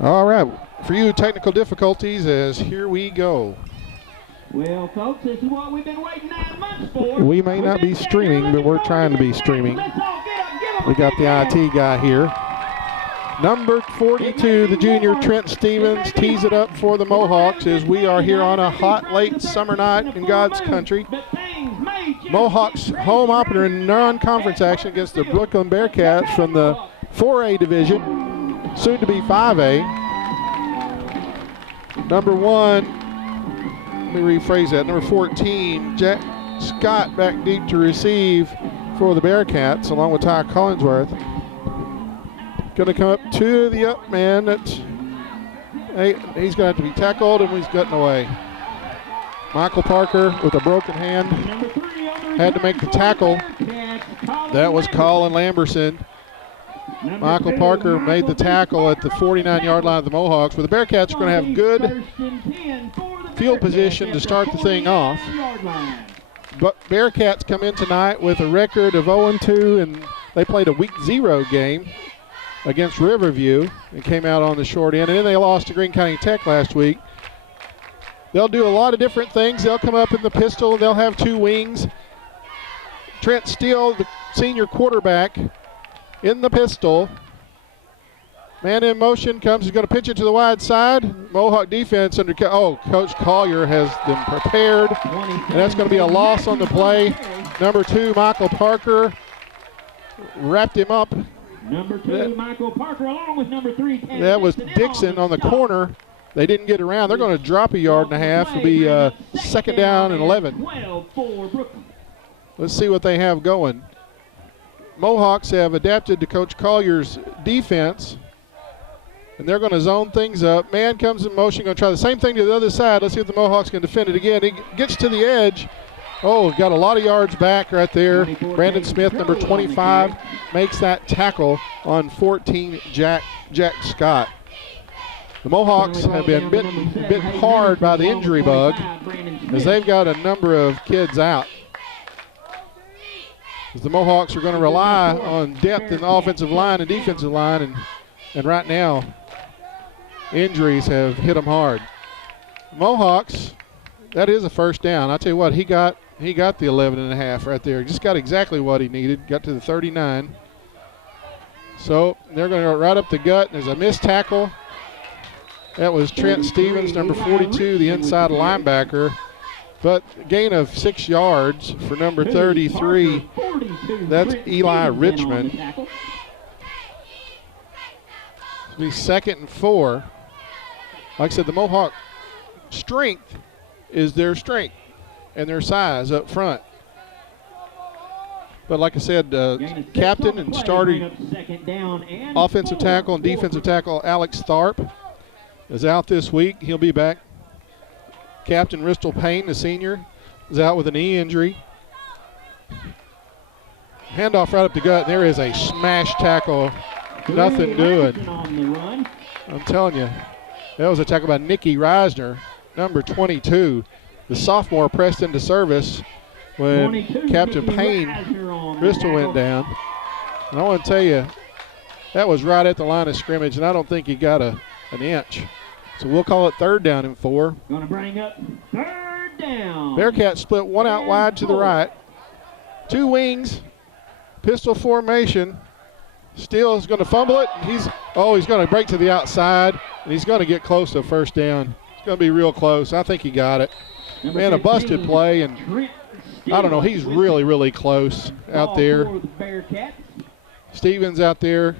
All right, for you technical difficulties as here we go. Well, folks, this is what we've been waiting 9 months for. We may not be streaming, but we're trying to be streaming. We got the IT guy here. Number 42, the junior Trent Stevens, tees it up for the Mohawks as we are here on a hot, late summer night in God's country. Mohawks home opener in non-conference action against the Brookland Bearcats from the 4A division, soon to be 5A. Number 1, let me rephrase that, number 14, Jack Scott back deep to receive for the Bearcats along with Ty Collinsworth. Going to come up to the up man. He's going to have to be tackled, and he's gotten away. Michael Parker with a broken hand had to make the tackle. That was Colin Lamberson. Michael Parker made the tackle at the 49-yard line of the Mohawks, where the Bearcats are going to have good field position to start the thing off. But Bearcats come in tonight with a record of 0-2, and they played a week 0 game against Riverview and came out on the short end. And then they lost to Greene County Tech last week. They'll do a lot of different things. They'll come up in the pistol. They'll have 2 wings. Trent Steele, the senior quarterback, in the pistol. Man in motion comes. He's going to pitch it to the wide side. Mohawk defense under Coach Collier has them prepared. And that's going to be a loss on the play. Number 2, Michael Parker, wrapped him up. Number 2, Michael Parker, along with number 3. That was Dixon on the corner. They didn't get around. They're going to drop a yard and a half. It'll be 2nd down and 11. Let's see what they have going. Mohawks have adapted to Coach Collier's defense, and they're going to zone things up. Man comes in motion, going to try the same thing to the other side. Let's see if the Mohawks can defend it again. He gets to the edge. Oh, got a lot of yards back right there. Brandon Smith, number 25, makes that tackle on 14, Jack Scott. The Mohawks have been bit hard by the injury bug as they've got a number of kids out. As the Mohawks are going to rely on depth in the offensive line and defensive line, and right now injuries have hit them hard. Mohawks, that is a 1st down. I tell you what, he got the 11 and a half right there. Just got exactly what he needed. Got to the 39. So they're going to go right up the gut. There's a missed tackle. That was Trent Stevens, number 42, the inside linebacker. But gain of 6 yards for number 33. That's Eli Richmond. It'll be 2nd and 4. Like I said, the Mohawk strength is their strength and their size up front. But like I said, captain and starting offensive tackle and defensive tackle Alex Tharp is out this week. He'll be back. Captain Ristel Payne, the senior, is out with a knee injury. Handoff right up the gut. There is a smash tackle. Nothing doing. I'm telling you, that was a tackle by Nicky Reisner, number 22. The sophomore pressed into service when Captain Payne Bristol went down. And I want to tell you, that was right at the line of scrimmage, and I don't think he got an inch. So we'll call it 3rd down and 4. Going to bring up 3rd down. Bearcats split one out wide to the right. 2 wings, pistol formation. Steele is going to fumble it. He's going to break to the outside, and he's going to get close to 1st down. It's going to be real close. I think he got it. Man, a busted play, and I don't know, he's really, really close out there. Stevens out there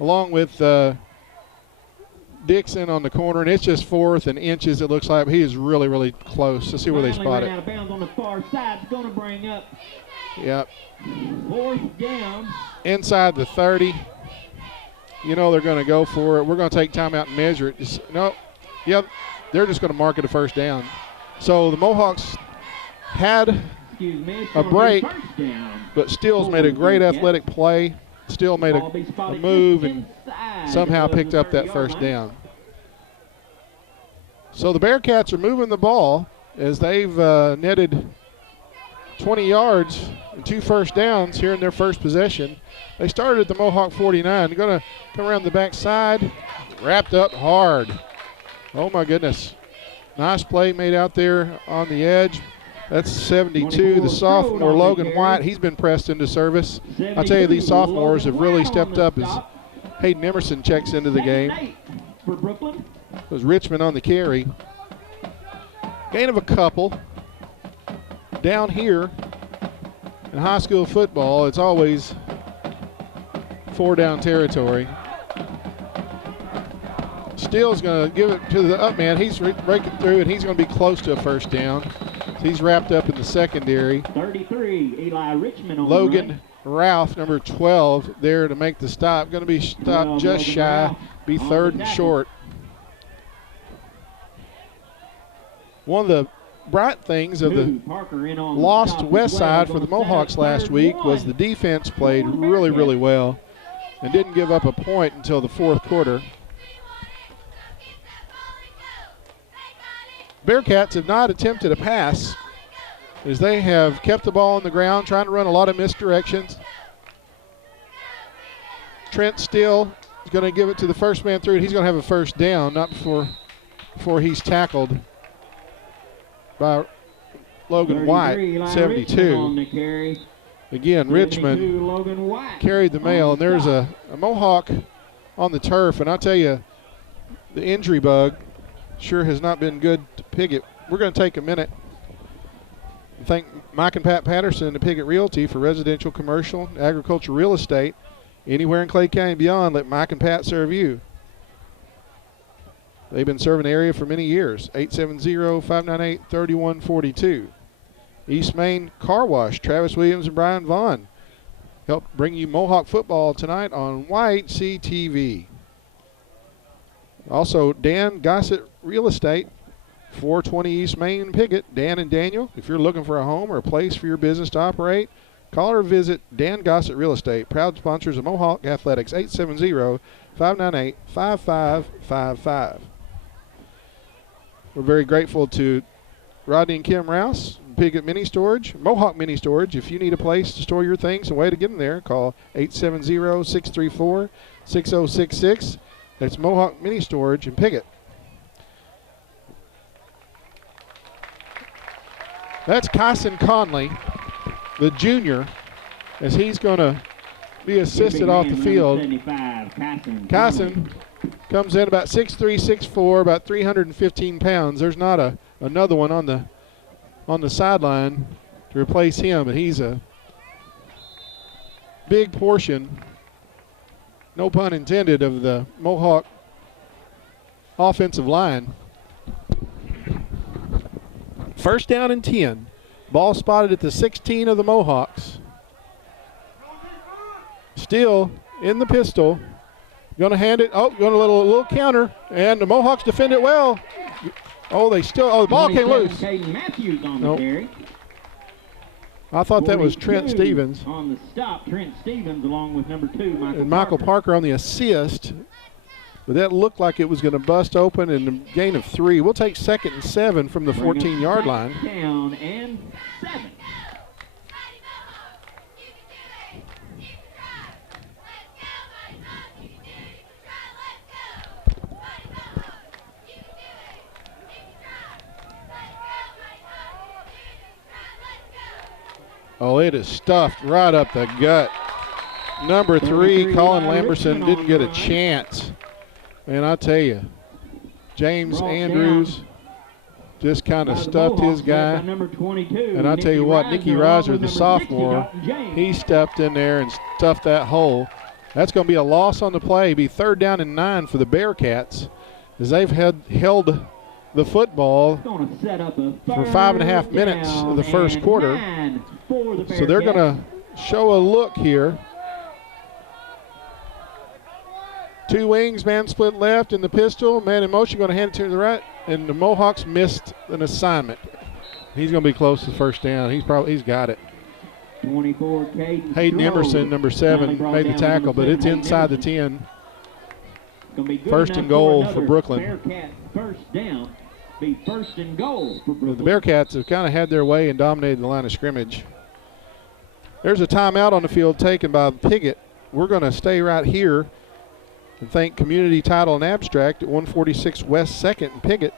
along with Dixon on the corner, and it's just 4th and inches, it looks like. He is really, really close. Let's see where they spot it. Out of bounds on the far side. It's going to bring up Yep. 4th down. Inside the 30. You know they're going to go for it. We're going to take time out and measure it. Yep, they're just going to mark it a 1st down. So the Mohawks had a break, but Steele's made a great athletic play. Steele made a move and somehow picked up that 1st down. So the Bearcats are moving the ball as they've netted 20 yards and 2 1st downs here in their first possession. They started at the Mohawk 49. They're going to come around the backside. wrapped up hard. Oh, my goodness. Nice play made out there on the edge. That's 72, the sophomore Logan White. He's been pressed into service. I tell you, these sophomores have really stepped up as Hayden Emerson checks into the game. For Brookland. It was Richmond on the carry. Gain of a couple. Down here in high school football, it's always 4 down territory. Steele's going to give it to the up man. He's breaking through, and he's going to be close to a first down. So he's wrapped up in the secondary. 33, Eli Richmond on Logan Ralph, number 12, there to make the stop. Going to be stopped just shy, be third and short. One of the bright things of the lost west side for the Mohawks last week was the defense played really, really well and didn't give up a point until the fourth quarter. Bearcats have not attempted a pass as they have kept the ball on the ground, trying to run a lot of misdirections. Trent Steele is going to give it to the first man through, and he's going to have a first down, not before he's tackled by Logan White, 72. Again, Richmond carried the mail, and there's a Mohawk on the turf, and I'll tell you, the injury bug sure has not been good to Piggott. We're going to take a minute and thank Mike and Pat Patterson and Piggott Realty for residential, commercial, agricultural real estate. Anywhere in Clay County and beyond, let Mike and Pat serve you. They've been serving the area for many years. 870-598-3142. East Main Car Wash, Travis Williams and Brian Vaughn help bring you Mohawk football tonight on White CTV. Also, Dan Gossett Real Estate, 420 East Main, Piggott. Dan and Daniel, if you're looking for a home or a place for your business to operate, call or visit Dan Gossett Real Estate, proud sponsors of Mohawk Athletics, 870-598-5555. We're very grateful to Rodney and Kim Rouse, Piggott Mini Storage, Mohawk Mini Storage. If you need a place to store your things, a way to get them there, call 870-634-6066. That's Mohawk Mini Storage in Piggott. That's Kyson Conley, the junior, as he's going to be assisted off the field. Kyson comes in about 6'3", 6'4", about 315 pounds. There's not another one on the sideline to replace him, and he's a big portion, no pun intended, of the Mohawk offensive line. First down and 10. Ball spotted at the 16 of the Mohawks. Steele in the pistol. Going to hand it. Oh, going a little counter. And the Mohawks defend it well. Oh, the ball came loose. Nope. I thought that was Trent Stevens. On the stop, Trent Stevens along with number 2, Michael Parker on the assist. But that looked like it was going to bust open in a gain of 3. We'll take 2nd and 7 from the 14-yard line. Down and 7. Oh, it is stuffed right up the gut. Number 3, Colin Lamberson, didn't get a chance. And I tell you, James Andrews just kind of stuffed his guy. And I tell you what, Nicky Reiser, the sophomore, he stepped in there and stuffed that hole. That's going to be a loss on the play. Be 3rd down and 9 for the Bearcats as they've held the football for 5.5 minutes of the first quarter. So they're going to show a look here. 2 wings, man split left in the pistol, man in motion, going to hand it to the right, and the Mohawks missed an assignment. He's going to be close to the first down. He's got it. 24, Hayden Emerson, number 7, made the tackle, but it's inside the 10. First and goal for Brookland. First down, be first and goal for Brookland. The Bearcats have kind of had their way and dominated the line of scrimmage. There's a timeout on the field taken by Piggott. We're going to stay right here And thank Community Title and Abstract at 146 West 2nd in Piggott.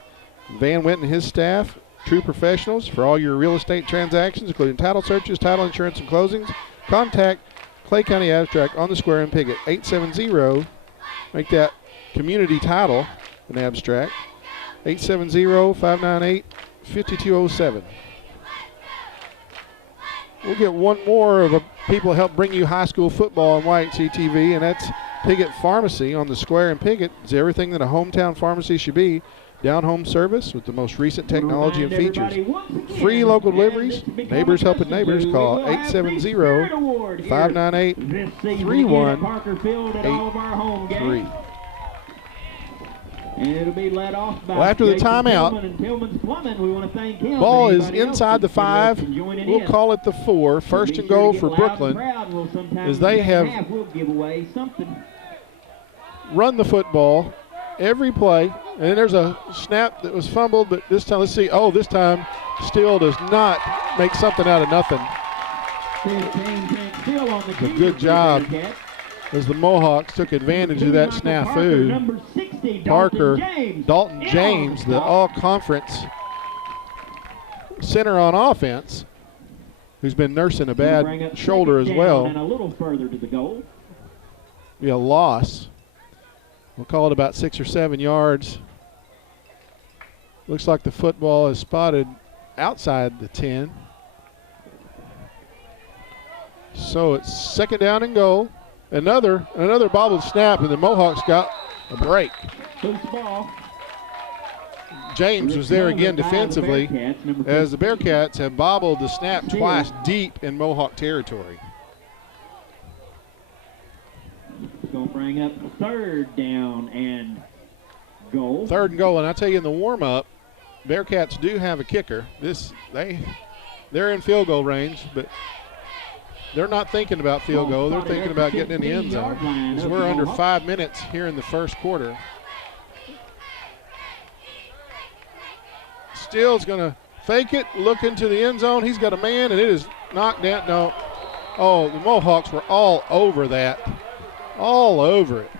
Van Wint and his staff, true professionals for all your real estate transactions, including title searches, title insurance, and closings. Contact Clay County Abstract on the square in Piggott. 870, make that Community Title and Abstract. 870-598-5207. We'll get one more of people help bring you high school football on YHC-TV, and that's Piggott Pharmacy on the square in Piggott. It's everything that a hometown pharmacy should be. Down-home service with the most recent technology and features. Free local deliveries. Neighbors helping neighbors. Call 870-598-3183. It'll be led off by well, after the Jason timeout, Tillman and Tillman's Plumbing. We want to thank him. ball is Anybody inside the 5. We'll call it the 4. First and goal for Brookland, as they have run the football every play. And then there's a snap that was fumbled, but this time, let's see. Oh, this time Steele does not make something out of nothing. A good job as the Mohawks took advantage of that snafu. Parker, Dalton James, the all-conference center on offense, who's been nursing a bad shoulder as well. And a little further to the goal. Be a loss. We'll call it about 6 or 7 yards. Looks like the football is spotted outside the 10. So it's second down and goal. Another bobbled snap, and the Mohawks got a break. James was there again defensively, as the Bearcats have bobbled the snap twice deep in Mohawk territory. It's going to bring up third down and goal. Third and goal, and I tell you, in the warm-up, Bearcats do have a kicker. They're in field goal range, but they're not thinking about field goal. They're thinking about getting in the end zone, as we're under 5 minutes here in the first quarter. Steele's going to fake it, look into the end zone. He's got a man, and it is knocked down. No. Oh, the Mohawks were all over that. All over it.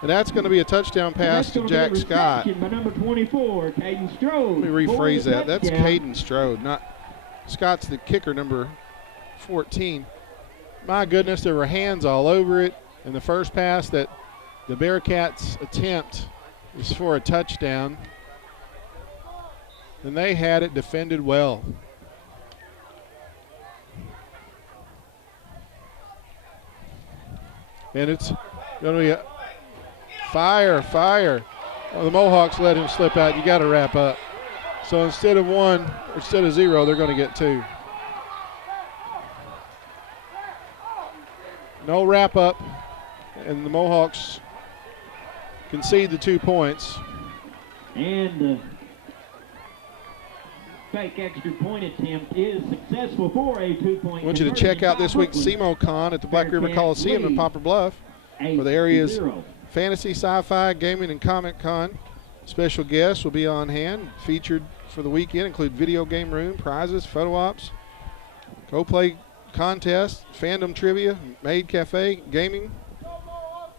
And that's going to be a touchdown pass to Jack Scott. By number 24, Caden Strode. Let me rephrase that. That's Caden Strode, not Scott's the kicker, number 14. My goodness, there were hands all over it. And the first pass that the Bearcats attempt is for a touchdown. And they had it defended well. And it's going to be a fire. Well, the Mohawks let him slip out. You got to wrap up. So instead of 0, they're going to get 2. No wrap up, and the Mohawks concede the 2 points. And the fake extra point attempt is successful for a 2-point. I want you to check out this week's SEMO-Con at the Black River Coliseum in Poplar Bluff for the area's fantasy, sci-fi, gaming, and comic con. Special guests will be on hand. Featured for the weekend include video game room, prizes, photo ops, co-play contest, fandom trivia, maid cafe, gaming,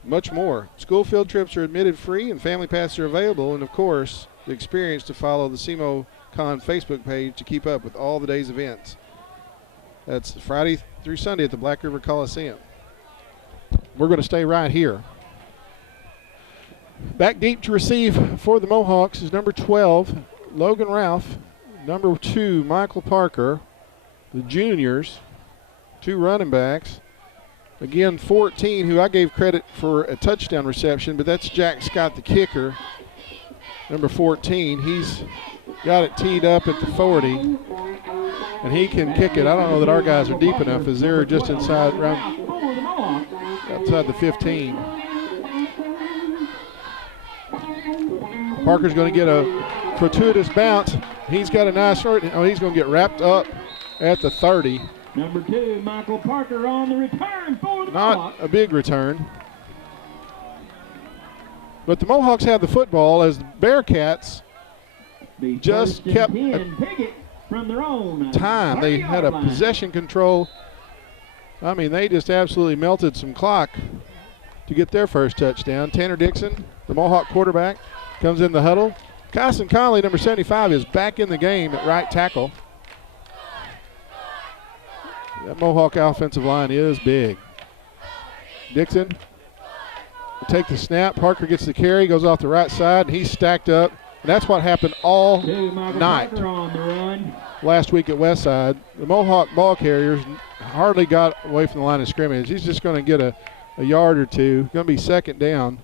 much more. School field trips are admitted free and family passes are available, and of course the experience to follow the SEMO-Con Facebook page to keep up with all the day's events. That's Friday through Sunday at the Black River Coliseum. We're going to stay right here. Back deep to receive for the Mohawks is number 12, Logan Ralph, number 2, Michael Parker, the juniors, 2 running backs. Again, 14, who I gave credit for a touchdown reception, but that's Jack Scott, the kicker, number 14. He's got it teed up at the 40, and he can kick it. I don't know that our guys are deep enough, as they're just outside the 15. Parker's going to get a fortuitous bounce. He's got a nice short. Oh, he's going to get wrapped up at the 30. Number 2, Michael Parker on the return for the Not a big return. But the Mohawks have the football, as the Bearcats just kept from their own time. They had a possession control. I mean, they just absolutely melted some clock to get their first touchdown. Tanner Dixon, the Mohawk quarterback, comes in the huddle. Carson Conley, number 75, is back in the game at right tackle. That Mohawk offensive line is big. Dixon will take the snap. Parker gets the carry, goes off the right side, and he's stacked up. And that's what happened all night last week at Westside. The Mohawk ball carriers hardly got away from the line of scrimmage. He's just going to get a yard or two. Going to be second down.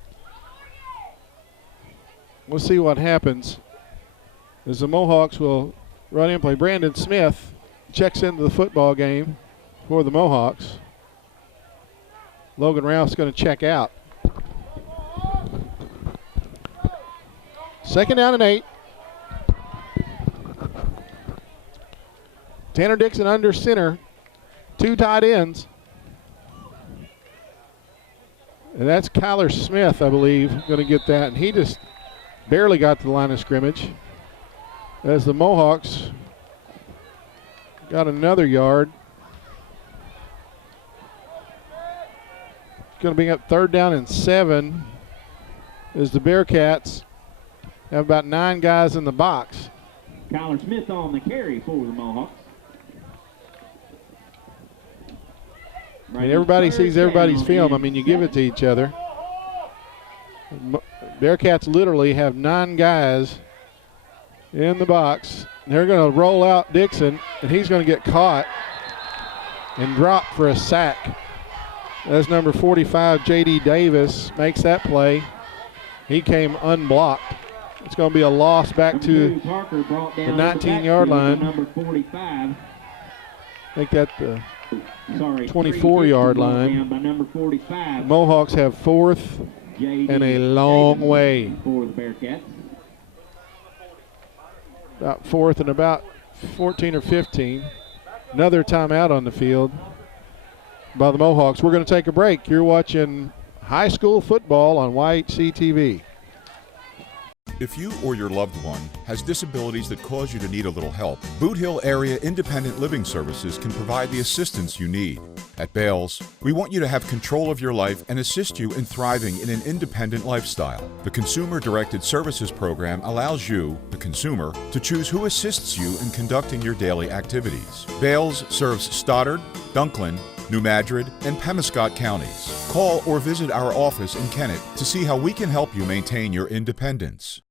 We'll see what happens as the Mohawks will run in play. Brandon Smith checks into the football game for the Mohawks. Logan Ralph's going to check out. Second down and 8. Tanner Dixon under center. 2 tight ends. And that's Kyler Smith, I believe, going to get that. And he just barely got to the line of scrimmage as the Mohawks got another yard. It's going to be up third down and 7 as the Bearcats have about 9 guys in the box. Kyler Smith on the carry for the Mohawks. I mean, everybody sees everybody's film. I mean, you give it to each other. Bearcats literally have 9 guys in the box. They're going to roll out Dixon, and he's going to get caught and dropped for a sack. As number 45, J.D. Davis, makes that play. He came unblocked. It's going to be a loss back to the 19-yard line. Number 45. Make that the 24-yard line. By number 45. Mohawks have 4th and a long way. For the Bearcats. About 4th and about 14 or 15. Another timeout on the field by the Mohawks. We're going to take a break. You're watching high school football on YHC TV. If you or your loved one has disabilities that cause you to need a little help, Boot Hill Area Independent Living Services can provide the assistance you need. At Bales, we want you to have control of your life and assist you in thriving in an independent lifestyle. The Consumer Directed Services Program allows you, the consumer, to choose who assists you in conducting your daily activities. Bales serves Stoddard, Dunklin, New Madrid, and Pemiscot counties. Call or visit our office in Kennett to see how we can help you maintain your independence.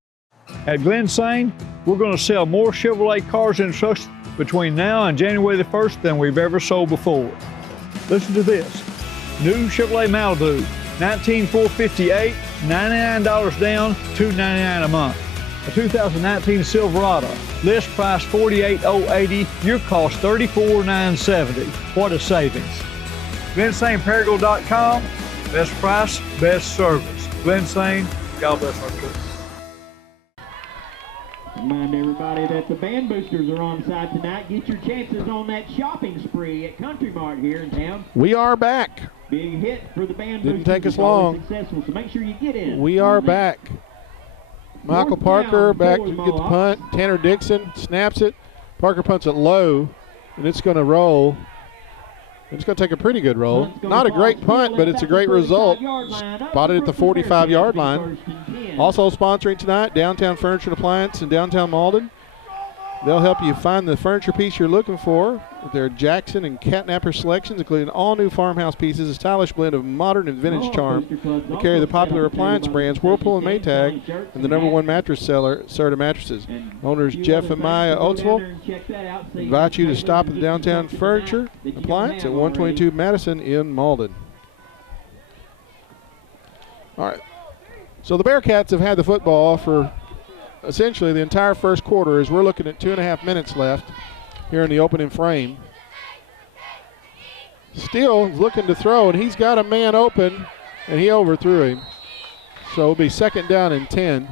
At Glen Sain, we're going to sell more Chevrolet cars and trucks between now and January the 1st than we've ever sold before. Listen to this. New Chevrolet Malibu, $19,458, $99 down, $299 a month. A 2019 Silverado, list price $48,080, your cost $34,970. What a savings. GlenSainParagould.com, best price, best service. Glen Sain, God bless our troops. Remind everybody that the band boosters are on site tonight. Get your chances on that shopping spree at Country Mart here in town. We are back. Big hit for the band Didn't boosters. take us long. Successful, so make sure you get in. We are back. Michael Parker back to Mohawks. get the punt. Tanner Dixon snaps it. Parker punts it low, and it's going to roll. It's going to take a pretty good roll. Not a great punt, but it's a great result. Spotted at the 45-yard line. Also sponsoring tonight, Downtown Furniture and Appliance in downtown Malden. They'll help you find the furniture piece you're looking for with their Jackson and Catnapper selections, including all new farmhouse pieces, a stylish blend of modern and vintage charm. They carry the popular appliance brands Whirlpool and Maytag, and the #1 mattress seller, Serta Mattresses. Owners Jeff and Maya Oatsville invite you to stop at the Downtown Furniture Appliance at 122 Madison in Malden. All right. So the Bearcats have had the football for essentially the entire first quarter as we're looking at 2.5 minutes left here in the opening frame. Steele looking to throw, and he's got a man open, and he overthrew him. So it'll be second down and 10.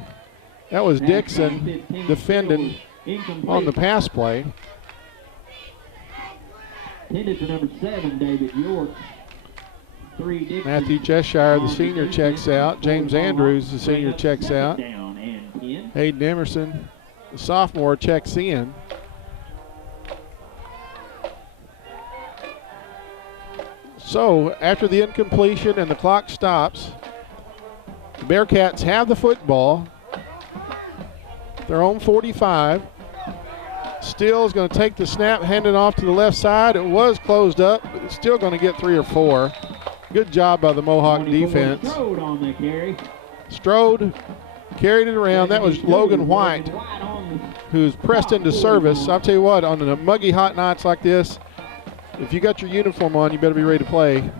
That was Dixon defending on the pass play. Intended for number 7, David York. Matthew Cheshire, the senior, checks out. James Andrews, the senior, checks out. Hayden Emerson, the sophomore, checks in. So after the incompletion and the clock stops, the Bearcats have the football. Their own 45. Steele is going to take the snap, hand it off to the left side. It was closed up, but it's still going to get 3 or 4. Good job by the Mohawk defense. Strode on the carry. Strode carried it around. That was Logan White, who's pressed into service. I'll tell you what, on the muggy hot nights like this, if you got your uniform on, you better be ready to play.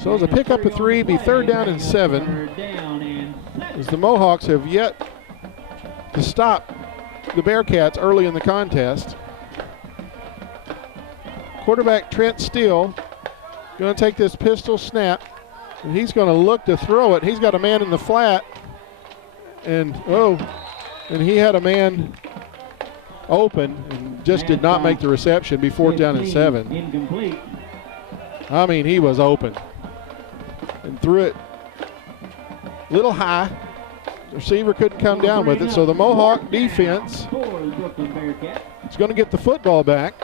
So as a pickup of 3, be 3rd down and 7. As the Mohawks have yet to stop the Bearcats early in the contest. Quarterback Trent Steele going to take this pistol snap, and he's going to look to throw it. He's got a man in the flat, and he had a man open and just did not make the reception. Be 4th down and 7. Incomplete. I mean, he was open and threw it a little high. The receiver couldn't come down with it, so the Mohawk defense is going to get the football back.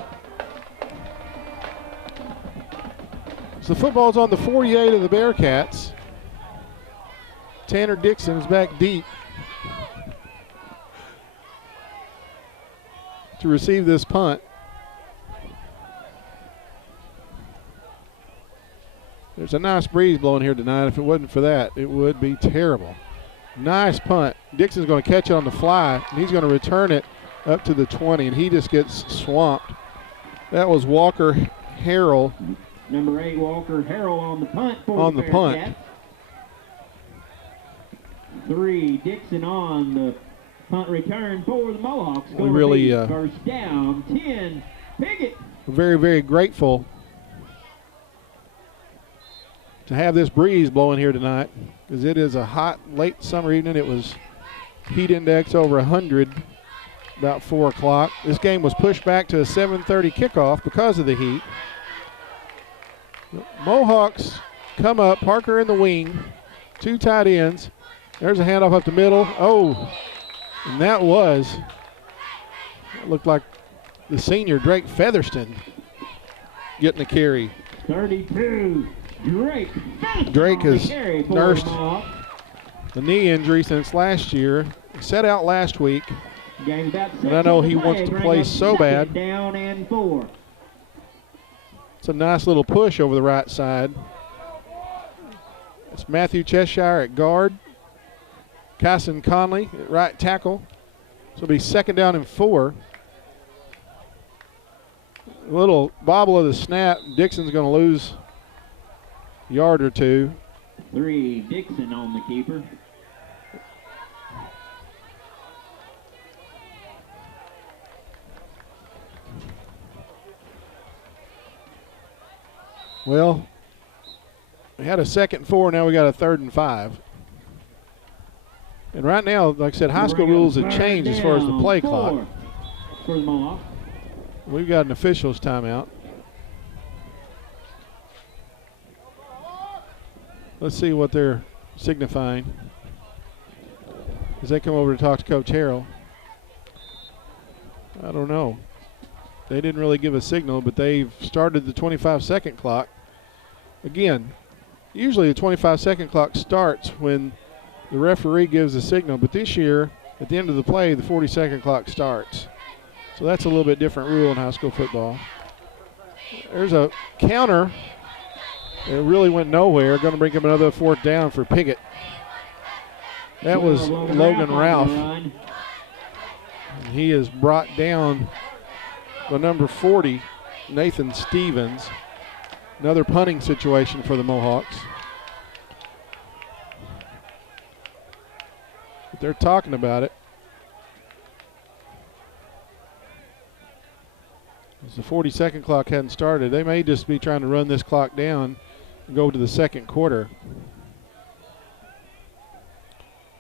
So the football's on the 48 of the Bearcats. Tanner Dixon is back deep to receive this punt. There's a nice breeze blowing here tonight. If it wasn't for that, it would be terrible. Nice punt. Dixon's going to catch it on the fly, and he's going to return it up to the 20, and he just gets swamped. That was Walker Harrell. Number 8, Walker Harrell on the punt for on the punt. 3, Dixon on the punt return for the Mohawks. We really first down, 10, Piggott. Very, very grateful to have this breeze blowing here tonight, because it is a hot late summer evening. It was heat index over 100 about 4 o'clock. This game was pushed back to a 7:30 kickoff because of the heat. The Mohawks come up, Parker in the wing, 2 tight ends. There's a handoff up the middle. Oh, and that looked like the senior Drake Featherston getting a carry. 32. Drake has nursed the knee injury since last year. He set out last week, and I know he wants to play so bad. Down and 4. It's a nice little push over the right side. It's Matthew Cheshire at guard. Kyson Conley at right tackle. So it'll be 2nd down and 4. A little bobble of the snap. Dixon's going to lose a yard or 2. 3, Dixon on the keeper. Well, we had a 2nd and 4, now we got a 3rd and 5. And right now, like I said, high school rules have changed as far as the play clock. For the Mohawks. We've got an official's timeout. Let's see what they're signifying as they come over to talk to Coach Harrell. I don't know. They didn't really give a signal, but they've started the 25-second clock. Again, usually the 25-second clock starts when the referee gives a signal, but this year, at the end of the play, the 40-second clock starts. So that's a little bit different rule in high school football. There's a counter. It really went nowhere. Going to bring him another 4th down for Piggott. That was Logan Ralph. He is brought down by number 40, Nathan Stevens. Another punting situation for the Mohawks. But they're talking about it. As the 40-second clock hadn't started, they may just be trying to run this clock down and go to the 2nd quarter.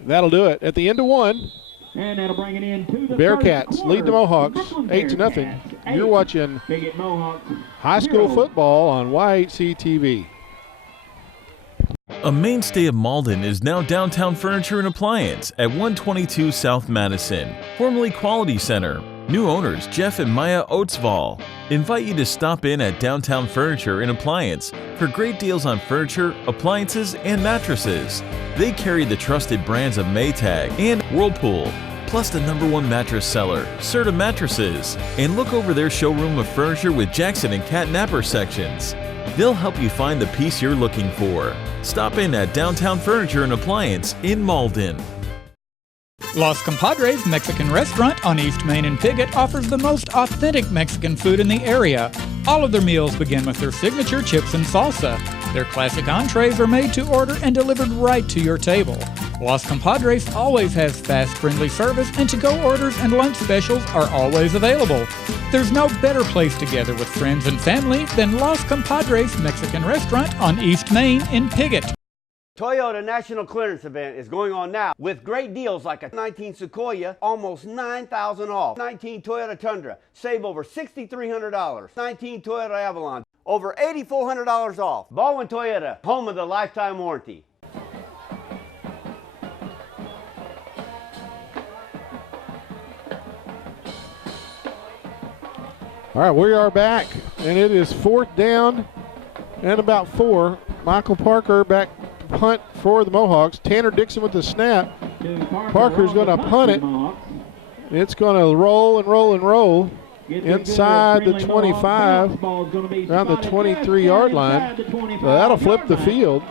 That'll do it. At the end of 1, and that'll bring it into the Bearcats lead the Mohawks 8-0. You're watching high school football on YHC TV. A mainstay of Malden is now Downtown Furniture and Appliance at 122 South Madison, formerly Quality Center. New owners Jeff and Maya Oatsval invite you to stop in at Downtown Furniture and Appliance for great deals on furniture, appliances, and mattresses. They carry the trusted brands of Maytag and Whirlpool, plus the #1 mattress seller, Serta Mattresses, and look over their showroom of furniture with Jackson and Cat Napper sections. They'll help you find the piece you're looking for. Stop in at Downtown Furniture and Appliance in Malden. Los Compadres Mexican Restaurant on East Main in Piggott offers the most authentic Mexican food in the area. All of their meals begin with their signature chips and salsa. Their classic entrees are made to order and delivered right to your table. Los Compadres always has fast, friendly service, and to-go orders and lunch specials are always available. There's no better place to gather with friends and family than Los Compadres Mexican Restaurant on East Main in Piggott. Toyota National Clearance Event is going on now with great deals like a 19 Sequoia, almost $9,000 off. 19 Toyota Tundra, save over $6,300. 19 Toyota Avalon, over $8,400 off. Baldwin Toyota, home of the lifetime warranty. All right, we are back, and it is 4th down and about 4. Michael Parker back punt for the Mohawks. Tanner Dixon with the snap. Parker's going to punt it. It's going to roll and roll and roll inside the 25, around the 23-yard line. So that'll flip the field.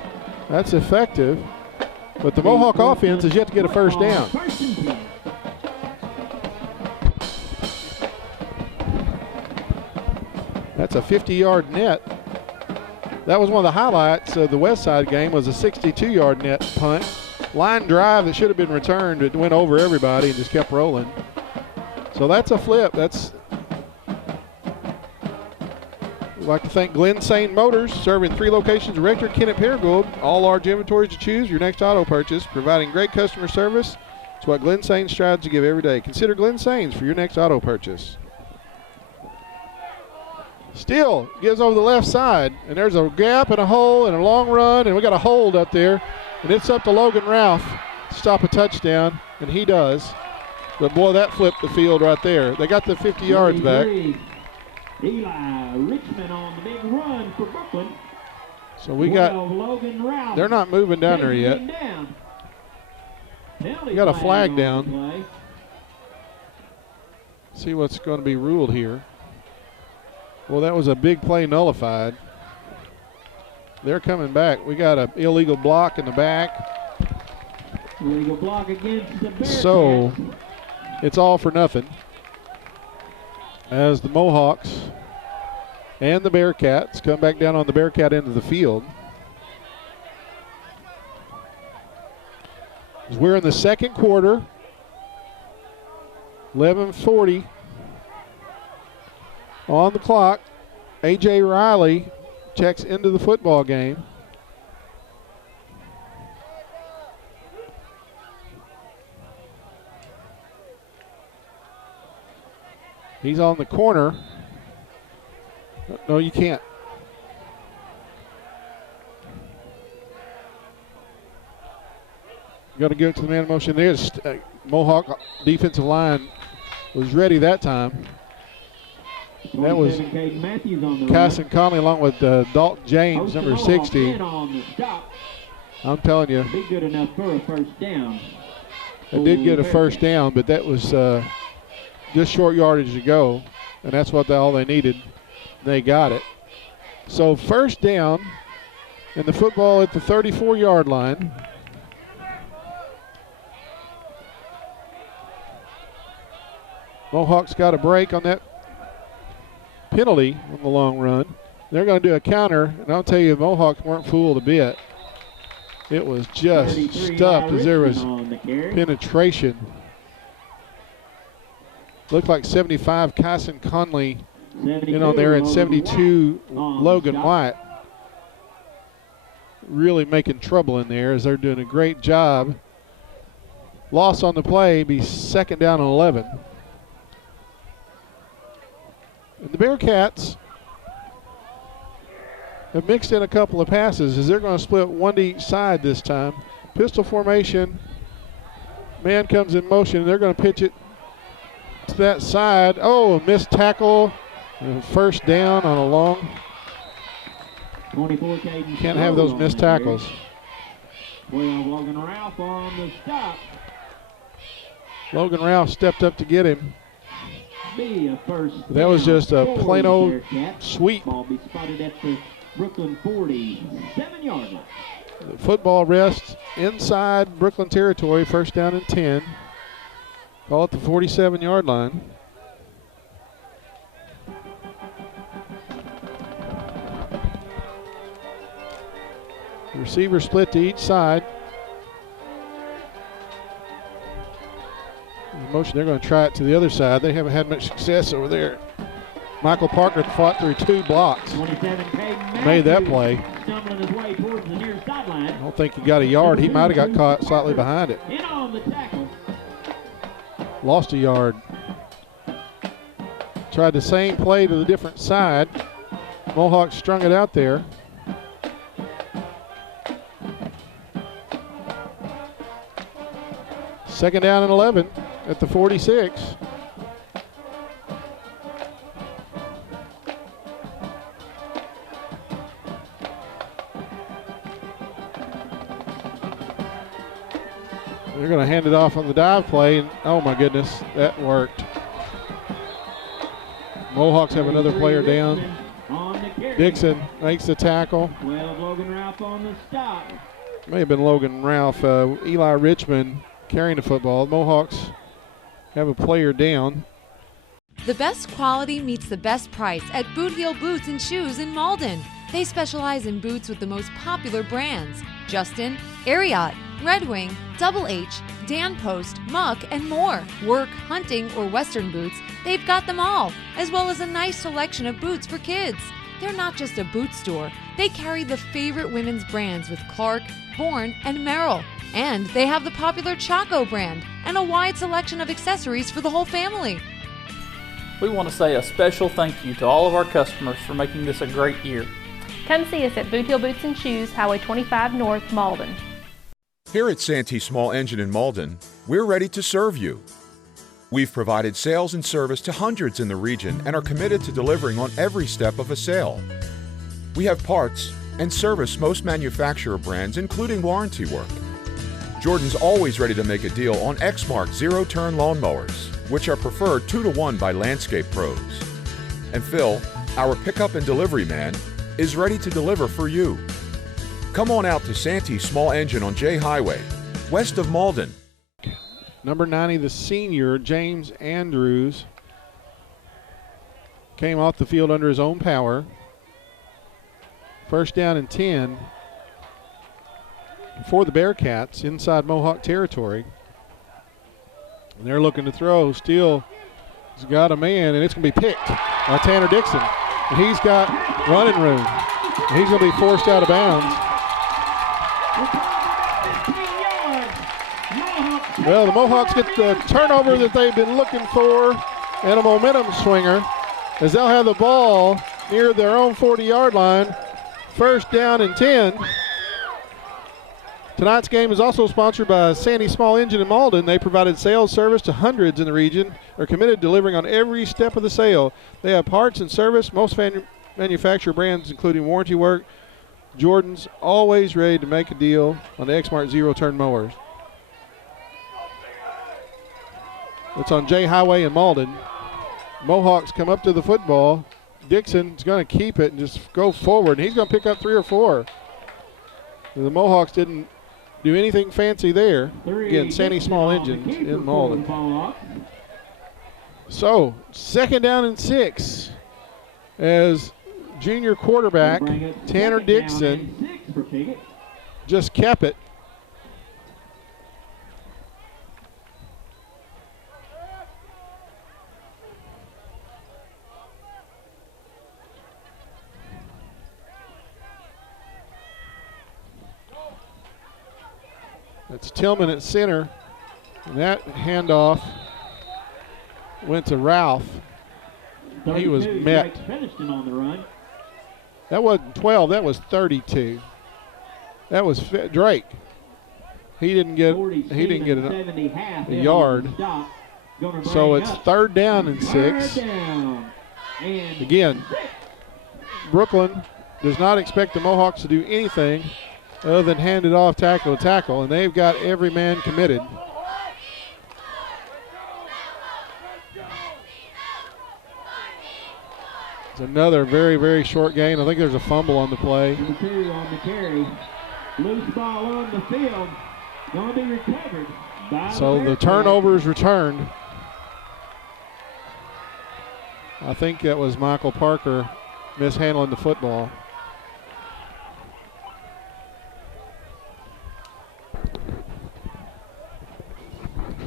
That's effective. But the Mohawk offense has yet to get a first down. That's a 50-yard net. That was one of the highlights of the West Side game, was a 62-yard net punt. Line drive that should have been returned. It went over everybody and just kept rolling. So that's a flip. We'd like to thank Glenn Sain Motors, serving 3 locations, Rector, Kennett, Paragould. All large inventories to choose your next auto purchase, providing great customer service. It's what Glenn Sain strives to give every day. Consider Glenn Sain's for your next auto purchase. Still gives over the left side, and there's a gap and a hole and a long run, and we got a hold up there, and it's up to Logan Ralph to stop a touchdown, and he does. But boy, that flipped the field right there. They got the 50 yards back. Eli Richmond on the big run for Brookland. So we got, they're not moving down there yet. We got a flag down. See what's going to be ruled here. Well, that was a big play nullified. They're coming back. We got an illegal block in the back. Illegal block against the Bearcats. So it's all for nothing as the Mohawks and the Bearcats come back down on the Bearcat end of the field. As we're in the second quarter, 11:40 on the clock. A.J. Riley checks into the football game. He's on the corner. No, you can't. Got to give it to the man in motion. There's Mohawk defensive line was ready that time. That was Casson Conley along with Dalton James, number 60. I'm telling you. Be good enough for a first down. They did get a first down, but that was just short yardage to go, and that's what all they needed. They got it. So first down, and the football at the 34-yard line. Mohawks got a break on that penalty on the long run. They're going to do a counter, and I'll tell you, the Mohawks weren't fooled a bit. It was just stuffed as there was penetration. Looked like 75 Kyson Conley in on there, and 72 Logan White. Really making trouble in there as they're doing a great job. Loss on the play, be second down and 11. And the Bearcats have mixed in a couple of passes as they're going to split one to each side this time. Pistol formation. Man comes in motion, and they're going to pitch it to that side. Oh, missed tackle. First down on a long. 24 Caden Can't have those missed tackles. 12 Logan Ralph on the stop. Logan Ralph stepped up to get him. Be a first That was just a down plain for old Bearcats. sweep. Ball be spotted at the Brookland 47-yard line. The football rests inside Brookland territory, first down and 10. Call it the 47-yard line. The receiver split to each side. In motion, they're going to try it to the other side. They haven't had much success over there. Michael Parker fought through 2 blocks. 27 Caden Made that play. Stumbling his way towards the near sideline. I don't think he got a yard. He might have got caught slightly behind it. In on the tackle. Lost a yard. Tried the same play to the different side. Mohawks strung it out there. Second down and 11 at the 46. They're going to hand it off on the dive play, and oh my goodness, that worked. Mohawks have another player down. Dixon makes the tackle. 12 Logan Ralph on the stop. May have been Logan Ralph. Eli Richmond carrying the football. Mohawks have a player down. The best quality meets the best price at Boot Heel Boots and Shoes in Malden. They specialize in boots with the most popular brands: Justin, Ariat, Red Wing, Double H, Dan Post, Muck, and more. Work, hunting, or Western boots, they've got them all, as well as a nice selection of boots for kids. They're not just a boot store. They carry the favorite women's brands with Clark, Bourne, and Merrill. And they have the popular Chaco brand and a wide selection of accessories for the whole family. We want to say a special thank you to all of our customers for making this a great year. Come see us at Boot Heel Boots and Shoes, Highway 25 North, Malden. Here at Santee Small Engine in Malden, we're ready to serve you. We've provided sales and service to hundreds in the region and are committed to delivering on every step of a sale. We have parts and service most manufacturer brands, including warranty work. Jordan's always ready to make a deal on Exmark zero-turn lawnmowers, which are preferred 2-to-1 by landscape pros. And Phil, our pickup and delivery man, is ready to deliver for you. Come on out to Santee Small Engine on J Highway, west of Malden. Number 90, the senior, James Andrews, came off the field under his own power. First down and 10 for the Bearcats inside Mohawk territory. And they're looking to throw. Steele has got a man, and it's going to be picked by Tanner Dixon. And he's got running room. And he's going to be forced out of bounds. Well, the Mohawks get the turnover that they've been looking for and a momentum swinger as they'll have the ball near their own 40-yard line. First down and 10. Tonight's game is also sponsored by Santee Small Engine in Malden. They provided sales service to hundreds in the region, are committed to delivering on every step of the sale. They have parts and service, most manufacturer brands including warranty work. Jordan's always ready to make a deal on the Exmark zero-turn mowers. It's on J Highway in Malden. Mohawks come up to the football. Dixon's going to keep it and just go forward, and he's going to pick up 3 or 4. The Mohawks didn't do anything fancy there. Again, Santee Small Engines in Malden. So, second down and 6 as junior quarterback Tanner Dixon just kept it. That's Tillman at center. And that handoff went to Ralph. He was met. That wasn't 12, that was 32. That was Drake. He didn't get a yard. So it's 3rd down and 6. Again, Brookland does not expect the Mohawks to do anything other than hand it off tackle to tackle, and they've got every man committed. It's another very, very short gain. I think there's a fumble on the play. Number 2 on the carry. Loose ball on the field. Going to be recovered by So the turnover is returned. I think that was Michael Parker mishandling the football.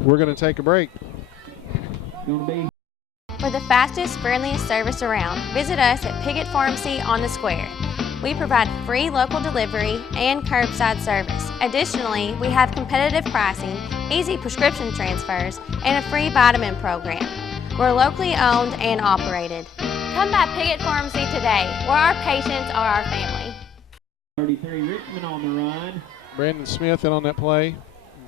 We're going to take a break. Going to be For the fastest, friendliest service around, visit us at Piggott Pharmacy on the Square. We provide free local delivery and curbside service. Additionally, we have competitive pricing, easy prescription transfers, and a free vitamin program. We're locally owned and operated. Come by Piggott Pharmacy today, where our patients are our family. 33 Richmond on the run. Brandon Smith in on that play.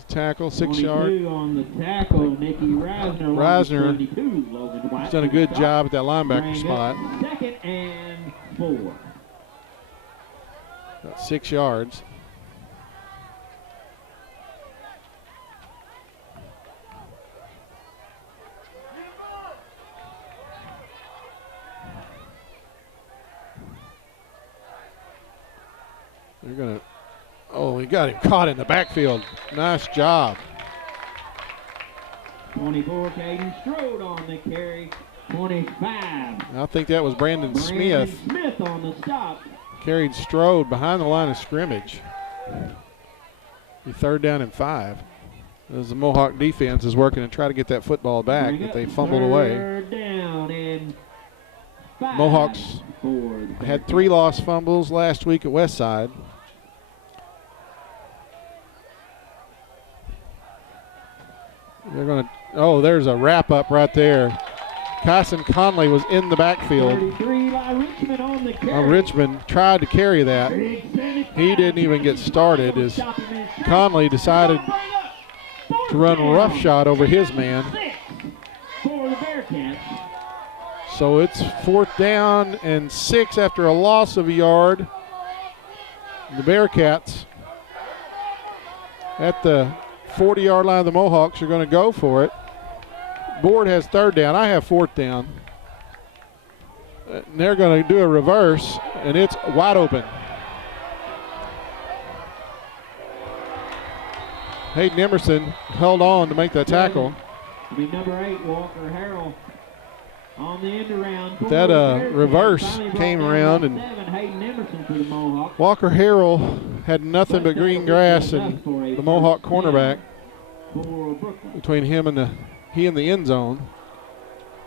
Tackle, 6 yard. 22 on the tackle, Nicky Reisner. Reisner has done a good job at that linebacker spot. 2nd and 4. About 6 yards. They're going to, oh, he got him caught in the backfield. Nice job. 24, Caden Strode on the carry. 25. I think that was Brandon Smith. Smith on the stop. Carried Strode behind the line of scrimmage. Be 3rd down and 5. As the Mohawk defense is working to try to get that football back, but they fumbled away. 3rd down and 5. Mohawks had 3 lost fumbles last week at Westside. They're going to, oh, there's a wrap up right there. Kyson Conley was in the backfield. 33 by Richmond on the carry. Richmond tried to carry that. He didn't even get started as Conley decided to run roughshod over his man. For the Bearcats. So it's 4th down and 6 after a loss of a yard. The Bearcats at the 40-yard line of the Mohawks are going to go for it. Board has 3rd down. I have 4th down. And they're going to do a reverse, and it's wide open. Hayden Emerson held on to make that tackle. Number 8, Walker Harrell on the end around. That reverse came around, and Walker Harrell had nothing but green grass and the Mohawk cornerback between him and he in the end zone.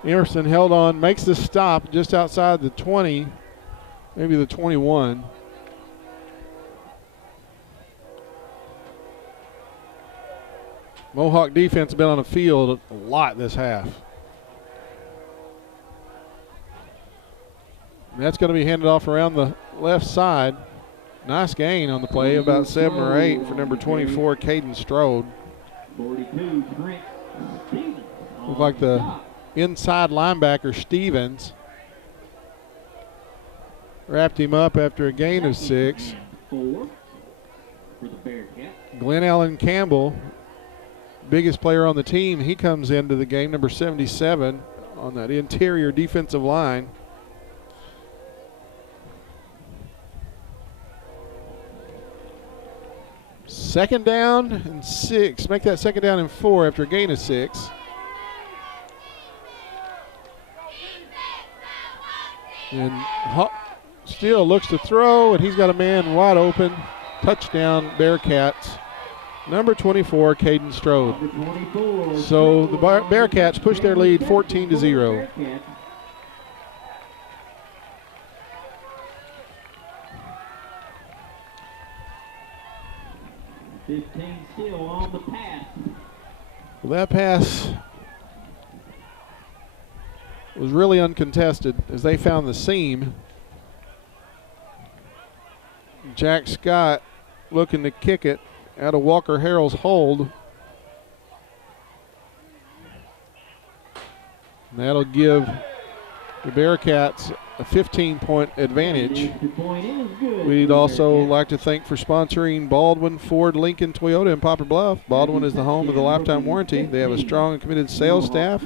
Emerson held on, makes the stop just outside the 20, maybe the 21. Mohawk defense has been on the field a lot this half. And that's going to be handed off around the left side. Nice gain on the play, about 7 or 8 for number 24, Caden Strode. 42, Trent Stevens. Looked like the inside linebacker, Stevens. Wrapped him up after a gain of 6. 4 for the Bearcats. Glenn Allen Campbell, biggest player on the team, he comes into the game, number 77 on that interior defensive line. Second down and 6. Make that 2nd down and 4 after a gain of 6. And Steele looks to throw, and he's got a man wide open. Touchdown, Bearcats. Number 24, Caden Strode. So the Bearcats push their lead 14-0. 15 still on the pass. Well, that pass was really uncontested as they found the seam. Jack Scott looking to kick it out of Walker Harrell's hold. And that'll give the Bearcats a 15-point advantage. We'd also like to thank for sponsoring Baldwin, Ford, Lincoln, Toyota in Poplar Bluff. Baldwin is the home of the lifetime warranty. They have a strong and committed sales staff,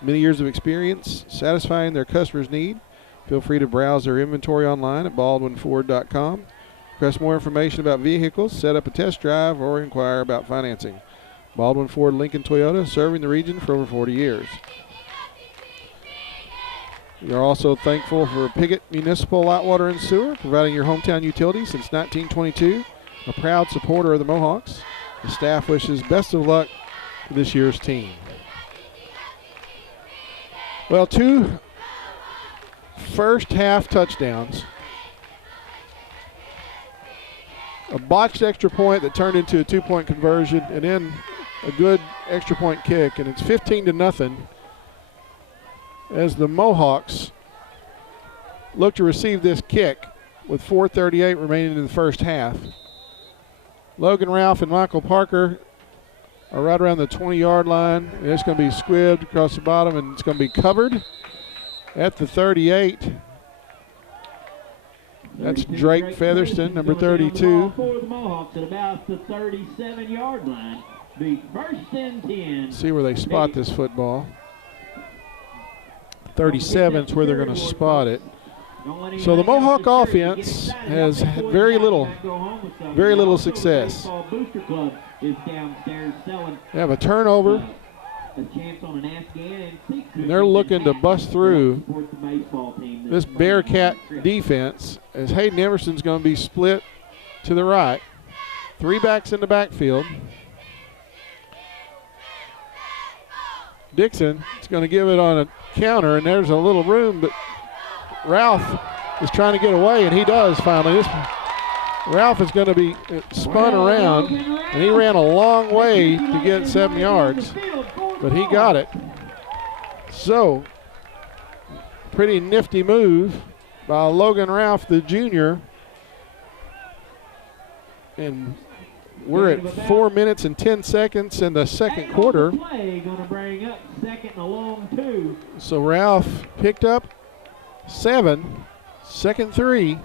many years of experience satisfying their customers' need. Feel free to browse their inventory online at baldwinford.com. Request more information about vehicles, set up a test drive, or inquire about financing. Baldwin, Ford, Lincoln, Toyota, serving the region for over 40 years. We are also thankful for Piggott Municipal Light Water and Sewer, providing your hometown utilities since 1922. A proud supporter of the Mohawks. The staff wishes best of luck to this year's team. Well, 2 first half touchdowns. A botched extra point that turned into a 2-point conversion, and then a good extra point kick, and it's 15-0 as the Mohawks look to receive this kick with 4:38 remaining in the first half. Logan Ralph and Michael Parker are right around the 20-yard line. And it's going to be squibbed across the bottom, and it's going to be covered at the 38. That's Drake Featherston, number 32. For the Mohawks at about the 37-yard line. The 1st and 10. See where they spot this football. 37 is where they're going to spot it. So the Mohawk offense has had very little success. They have a turnover. And they're looking to bust through this Bearcat defense as Hayden Emerson's going to be split to the right. 3 backs in the backfield. Dixon is going to give it on a counter, and there's a little room, but Ralph is trying to get away, and he does finally. Ralph is going to be spun around, and he ran a long way to get 7 yards, but he got it. So, pretty nifty move by Logan Ralph, the junior. And we're at 4 minutes and 10 seconds in the second quarter. So Ralph picked up 7, second 3.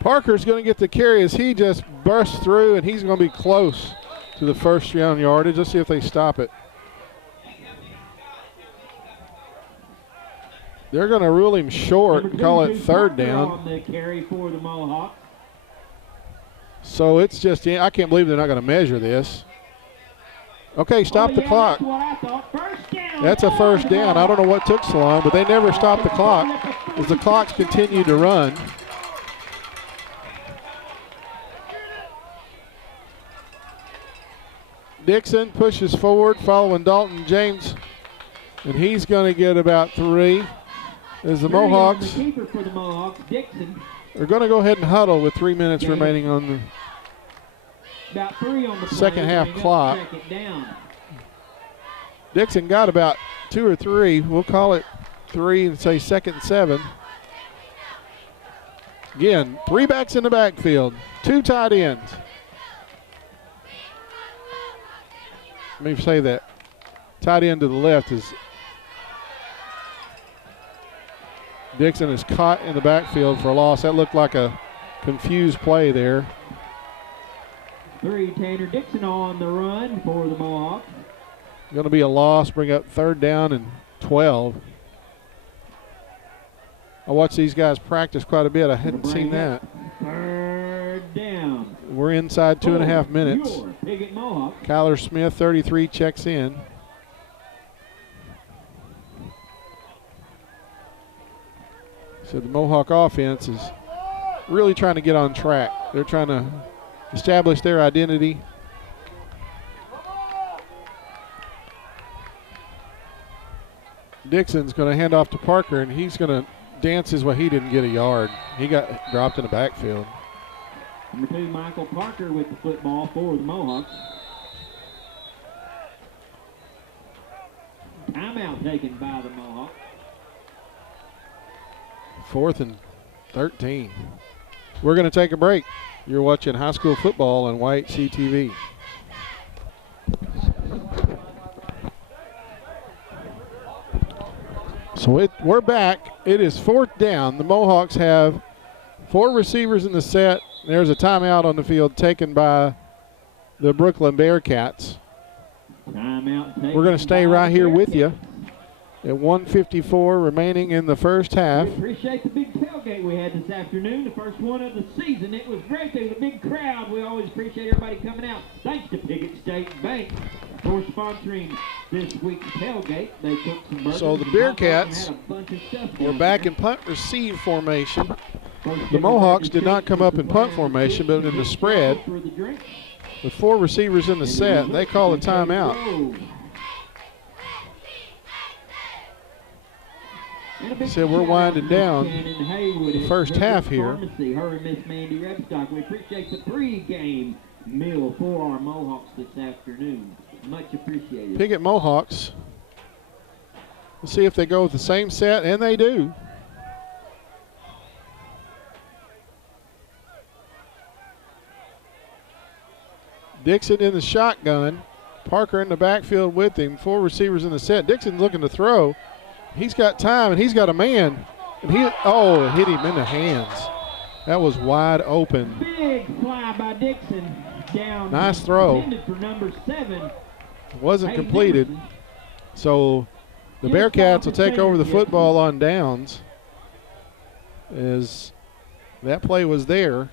Parker's going to get the carry as he just bursts through, and he's going to be close to the first down yardage. Let's see if they stop it. They're going to rule him short and call it 3rd down. So it's just, I can't believe they're not going to measure this. Okay, stop the clock. That's a 1st down. I don't know what took so long, but they never stopped the clock as the clocks continue to run. Dixon pushes forward following Dalton James, and he's going to get about 3 as the Mohawks are going to go ahead and huddle with 3 minutes remaining on the second half clock. Dixon got about 2 or 3. We'll call it 3 and say 2nd and 7. Again, 3 backs in the backfield, 2 tight ends. Let me say that. Tight end to the left is Dixon is caught in the backfield for a loss. That looked like a confused play there. 3, Tanner Dixon on the run for the Mohawks. Going to be a loss, bring up 3rd down and 12. I watched these guys practice quite a bit. I hadn't seen that. 3rd down. We're inside 2.5 minutes. Piggott Mohawk. Kyler Smith, 33, checks in. So the Mohawk offense is really trying to get on track. They're trying to establish their identity. Dixon's going to hand off to Parker, and he's going to dance his way. He didn't get a yard. He got dropped in the backfield. Number 2, Michael Parker with the football for the Mohawks. Timeout taken by the Mohawks. 4th and 13. We're going to take a break. You're watching high school football on White CTV. So we're back. It is 4th down. The Mohawks have 4 receivers in the set. There's a timeout on the field taken by the Brookland Bearcats. We're going to stay right here with you at 1:54 remaining in the first half. We appreciate the big tailgate we had this afternoon, the first one of the season. It was great. There was a big crowd. We always appreciate everybody coming out. Thanks to Piggott State Bank for sponsoring this week's tailgate. They took some burgers. So the Bearcats were back in punt receive formation. The Mohawks did not come up in punt formation, but in the spread. With 4 receivers in the set, they call a timeout. So we're winding down the first half here. We appreciate the pre-game meal for our Mohawks this afternoon. Much appreciated. Piggott Mohawks. Let's see if they go with the same set, and they do. Dixon in the shotgun. Parker in the backfield with him. 4 receivers in the set. Dixon's looking to throw. He's got time, and he's got a man. And it hit him in the hands. That was wide open. Big fly by Dixon down. Nice throw. For number 7. Wasn't completed. So the Bearcats will take over the football on downs, as that play was there.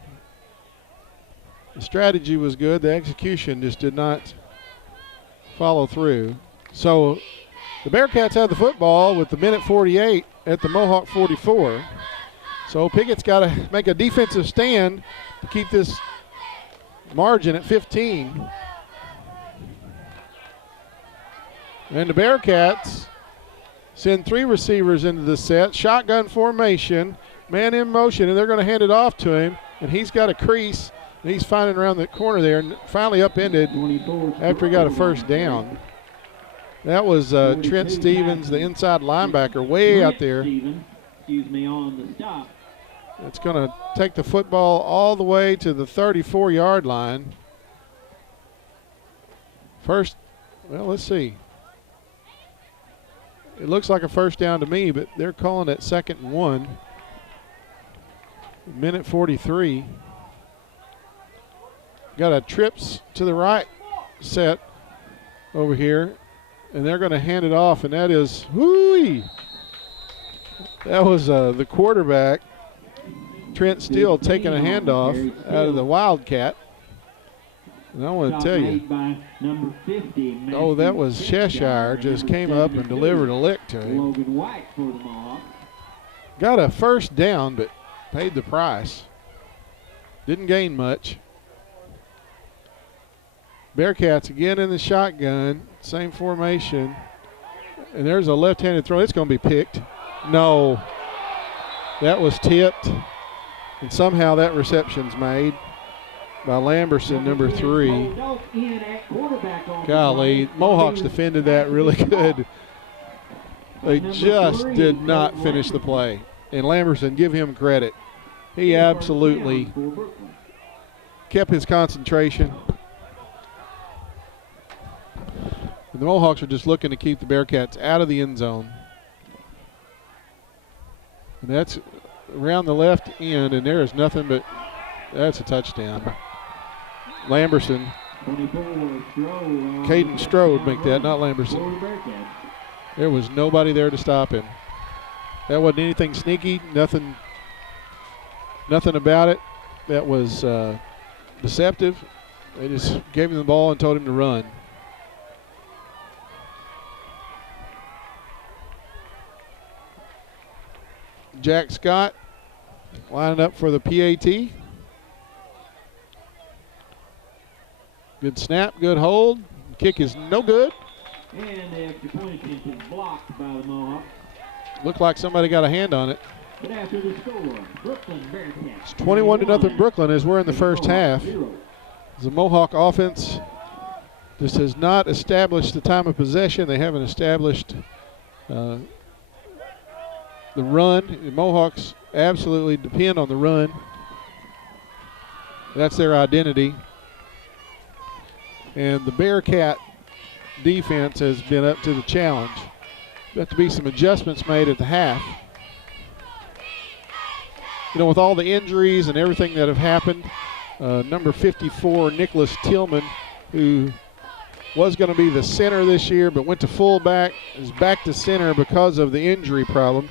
The strategy was good. The execution just did not follow through. So the Bearcats had the football with the minute 48 at the Mohawk 44. So Piggott's got to make a defensive stand to keep this margin at 15. And the Bearcats send 3 receivers into the set. Shotgun formation, man in motion, and they're going to hand it off to him. And he's got a crease. And he's finding around the corner there and finally upended after he got a first down. That was Trent Stevens, the inside linebacker, way out there. On the stop. It's going to take the football all the way to the 34-yard line. First, well, let's see. It looks like a first down to me, but they're calling it 2nd and 1. Minute 43. Got a trips to the right set over here, and they're going to hand it off, and that is, whoo-wee. That was the quarterback, Trent Steele, taking a handoff out of the Wildcat. And I want to tell you, that was Cheshire, just came up and delivered a lick to him. Got a first down, but paid the price. Didn't gain much. Bearcats again in the shotgun, same formation. And there's a left-handed throw. It's going to be picked. No. That was tipped. And somehow that reception's made by Lamberson, number 3. Golly, Mohawks defended that really good. They just did not finish the play. And Lamberson, give him credit. He absolutely kept his concentration. And the Mohawks are just looking to keep the Bearcats out of the end zone. And that's around the left end, and there is nothing but, that's a touchdown. Lamberson. Caden Strode make that, not Lamberson. There was nobody there to stop him. That wasn't anything sneaky, nothing about it. That was deceptive. They just gave him the ball and told him to run. Jack Scott lining up for the PAT. Good snap, good hold. Kick is no good. And the extra point attempt is blocked by the Mohawks. Looked like somebody got a hand on it. But after the score, Brookland Bearcats. It's 21-0 Brookland as we're in the first half. The Mohawk offense just has not established the time of possession. They haven't established the run. The Mohawks absolutely depend on the run. That's their identity. And the Bearcat defense has been up to the challenge. There have to be some adjustments made at the half. You know, with all the injuries and everything that have happened, number 54, Nicholas Tillman, who was going to be the center this year but went to fullback, is back to center because of the injury problem.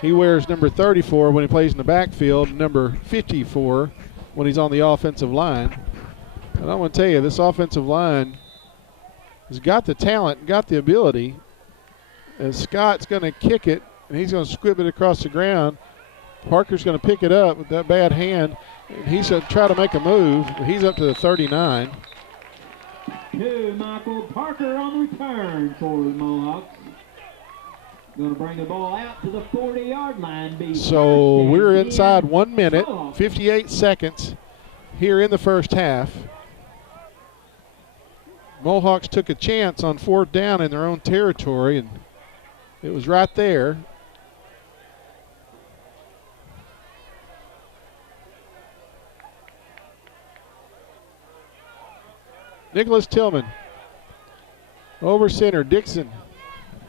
He wears number 34 when he plays in the backfield, number 54 when he's on the offensive line. And I want to tell you, this offensive line has got the talent, got the ability. And Scott's going to kick it, and he's going to squib it across the ground. Parker's going to pick it up with that bad hand. And he's going to try to make a move. He's up to the 39. To Michael Parker on return for the Mohawks. Going to bring the ball out to the 40-yard line. So we're inside 1 minute, 58 seconds here in the first half. Mohawks took a chance on 4th down in their own territory, and it was right there. Nicholas Tillman over center. Dixon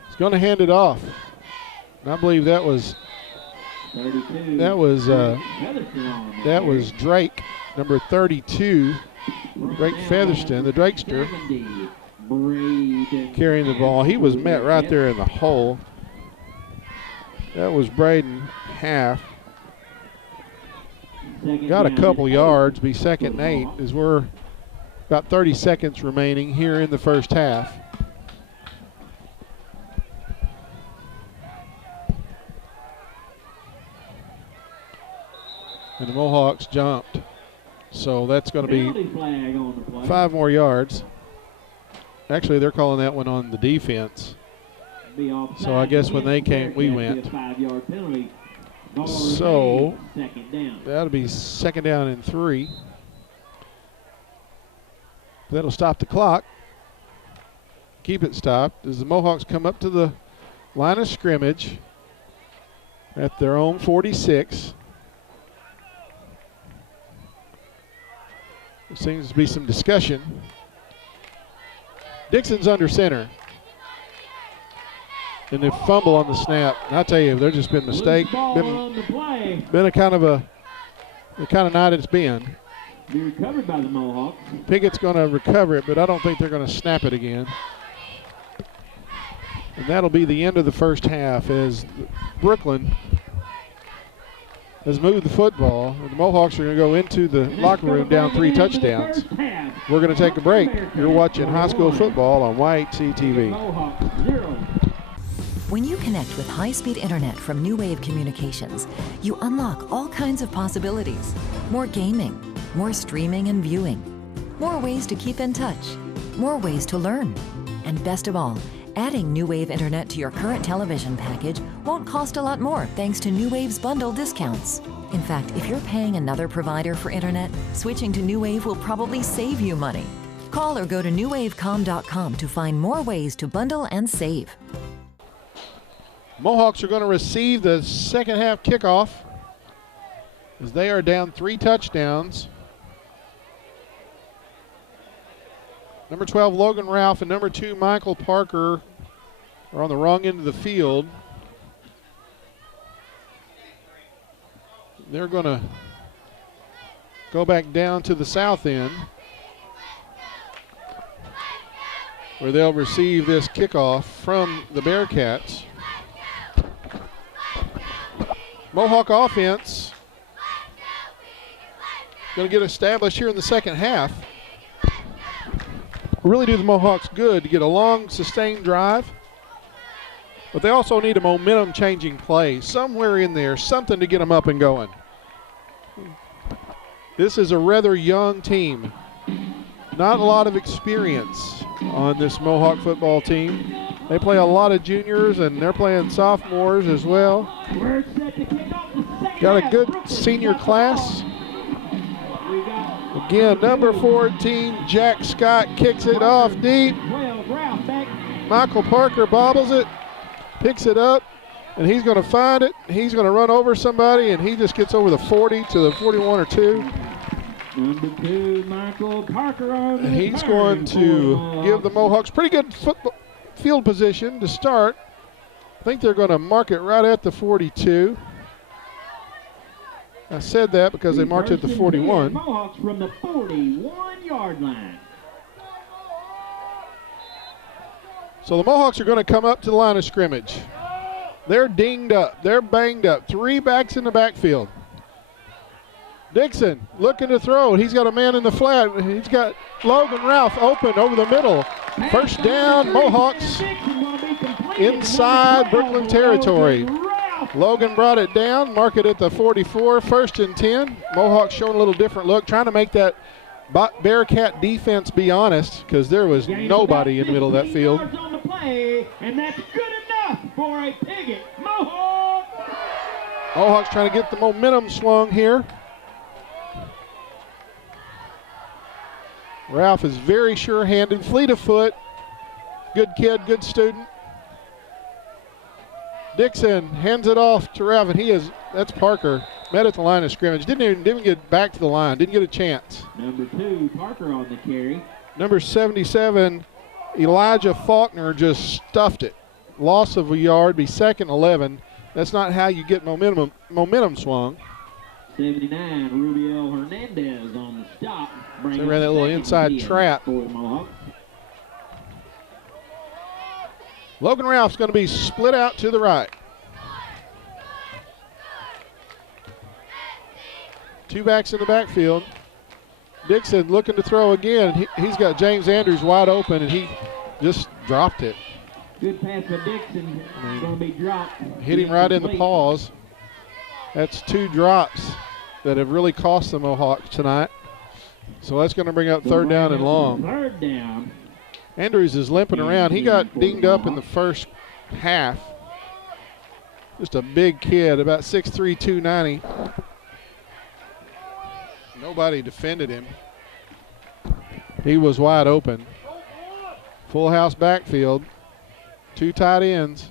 is going to hand it off. And I believe that was Drake, number 32, Drake Featherston, the Drakester, carrying the ball. He was met right there in the hole. That was Braden Half. Got a couple yards, be 2nd and 8 as we're about 30 seconds remaining here in the first half. And the Mohawks jumped. So that's going to be 5 more yards. Actually, they're calling that one on the defense. So I guess when they came, we went. So that'll be 2nd down and 3. That'll stop the clock. Keep it stopped as the Mohawks come up to the line of scrimmage at their own 46. There seems to be some discussion. Dixon's under center. And they fumble on the snap. And I tell you, there's just been a mistake. Been a kind of night it's been. Be recovered by the Mohawks. Piggott's going to recover it, but I don't think they're going to snap it again. And that'll be the end of the first half as Brookland has moved the football. And the Mohawks are going to go into the locker room down 3 touchdowns. We're going to take a break. You're watching high school football on White CTV. When you connect with high-speed internet from New Wave Communications, you unlock all kinds of possibilities. More gaming, more streaming and viewing, more ways to keep in touch, more ways to learn. And best of all, adding New Wave internet to your current television package won't cost a lot more thanks to New Wave's bundle discounts. In fact, if you're paying another provider for internet, switching to New Wave will probably save you money. Call or go to newwavecom.com to find more ways to bundle and save. Mohawks are going to receive the second half kickoff as they are down 3 touchdowns. Number 12, Logan Ralph, and number 2, Michael Parker, are on the wrong end of the field. They're going to go back down to the south end where they'll receive this kickoff from the Bearcats. Mohawk offense going to get established here in the second half. Really do the Mohawks good to get a long, sustained drive, but they also need a momentum-changing play somewhere in there, something to get them up and going. This is a rather young team. Not a lot of experience on this Mohawk football team. They play a lot of juniors, and they're playing sophomores as well. Got a good senior class. Again, number 14, Jack Scott kicks it off deep. Michael Parker bobbles it, picks it up, and he's going to find it. He's going to run over somebody, and he just gets over the 40 to the 41 or 2. Number 2, Michael Parker on the And he's return going for to give the Mohawks pretty good field position to start. I think they're going to mark it right at the 42. I said that because they marked it at the 41. Mohawks from the 41-yard line. So the Mohawks are going to come up to the line of scrimmage. They're dinged up. They're banged up. 3 backs in the backfield. Dixon looking to throw. He's got a man in the flat. He's got Logan Ralph open over the middle. First down, Mohawks inside Brookland territory. Logan brought it down, mark it at the 44, 1st and 10. Mohawks showing a little different look, trying to make that Bearcat defense be honest, because there was nobody in the middle of that field. On the play, and that's good enough for a Piggott Mohawk. Mohawks trying to get the momentum swung here. Ralph is very sure-handed, fleet of foot. Good kid, good student. Dixon hands it off to Ralph, and that's Parker. Met at the line of scrimmage. Didn't get back to the line. Didn't get a chance. Number 2, Parker on the carry. Number 77, Elijah Faulkner just stuffed it. Loss of a yard, be 2nd and 11. That's not how you get momentum swung. 79, Rubiel Hernandez on the stop. So they ran that little inside trap. Logan Ralph's going to be split out to the right. 2 backs in the backfield. Dixon looking to throw again. He's got James Andrews wide open, and he just dropped it. Good pass by Dixon. Going to be dropped. Hit him right in the paws. That's 2 drops that have really cost the Mohawks tonight. So that's going to bring up 3rd down and long. 3rd down. Andrews is limping around. He got dinged up in the first half. Just a big kid, about 6'3", 290. Nobody defended him. He was wide open. Full house backfield. 2 tight ends.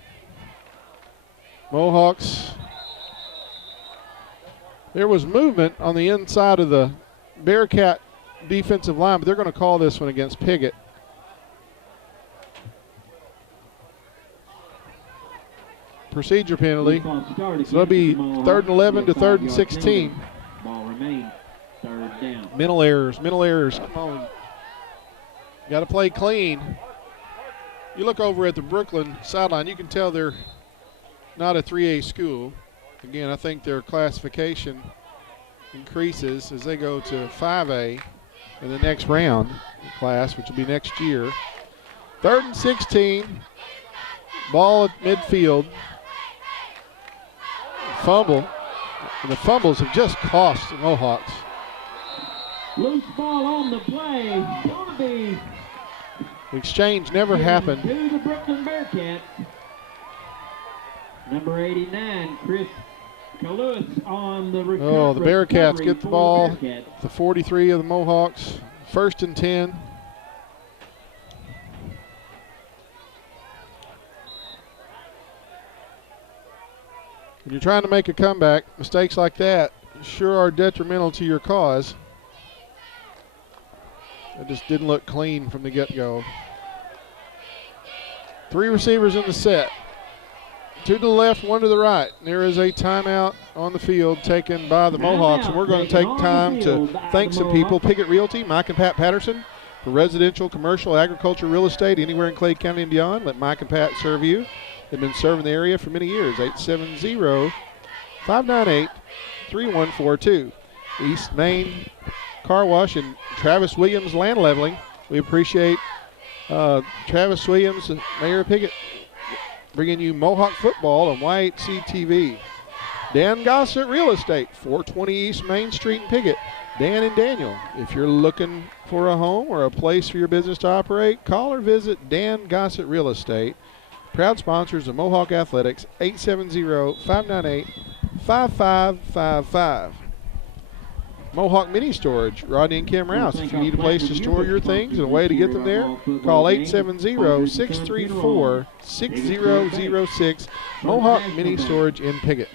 Mohawks. There was movement on the inside of the Bearcat defensive line, but they're going to call this one against Piggott. Procedure penalty. So it'll be 3rd and 11 to 3rd and 16. Ball remains 3rd down. Mental errors. Come on. Got to play clean. You look over at the Brookland sideline, you can tell they're not a 3A school. Again, I think their classification increases as they go to 5A in the next round class, which will be next year. 3rd and 16. Ball at midfield. Fumble. And the fumbles have just cost the Mohawks. Loose ball on the play. Going to be The exchange never happened. To the Brookland Bearcats. Number 89, Chris Kalewis on the recovery. Oh, the Bearcats get the ball. Bearcats. The 43 of the Mohawks. 1st and 10. When you're trying to make a comeback, mistakes like that sure are detrimental to your cause. It just didn't look clean from the get-go. 3 receivers in the set. 2 to the left, 1 to the right. There is a timeout on the field taken by the Mohawks, and we're going to take time to thank some people. Piggott Realty, Mike and Pat Patterson. For residential, commercial, agriculture, real estate, anywhere in Clay County and beyond, let Mike and Pat serve you. They've been serving the area for many years. 870-598-3142. East Main Car Wash and Travis Williams Land Leveling. We appreciate Travis Williams, Mayor of Piggott, bringing you Mohawk football on YHC TV. Dan Gossett Real Estate, 420 East Main Street in Piggott. Dan and Daniel, if you're looking for a home or a place for your business to operate, call or visit Dan Gossett Real Estate. Proud sponsors of Mohawk Athletics, 870-598-5555. Mohawk Mini Storage, Rodney and Kim Rouse. If you need a place to store your things and a way to get them there, call 870-634-6006. Mohawk Mini Storage in Piggott.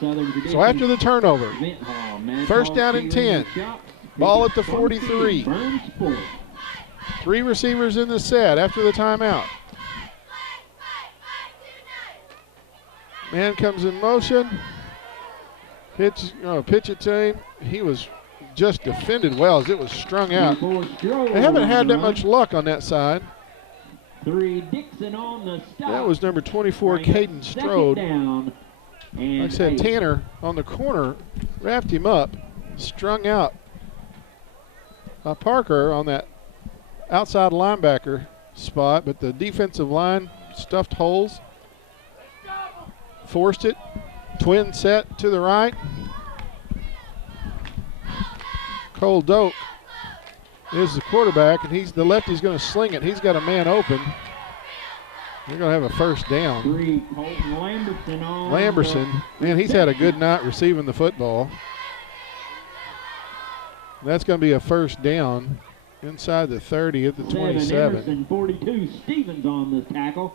So after the turnover, 1st down and 10. Ball at the 43. 3 receivers in the set after the timeout. Man comes in motion. Pitch it to him. He was just defended well as it was strung out. They haven't had that much luck on that side. 3 Dixon on the stop. That was number 24, Caden Strode. Down. Like I said, Tanner on the corner wrapped him up, strung out. Parker on that outside linebacker spot, but the defensive line stuffed holes. Forced it. Twin set to the right. Cole Doak is the quarterback, and the lefty's going to sling it. He's got a man open. They're going to have a first down. 3 Colton Lamberson on. Lamberson, man, he's had a good night receiving the football. That's going to be a first down inside the 30 at the 27. Emerson, 42 Stevens on the tackle.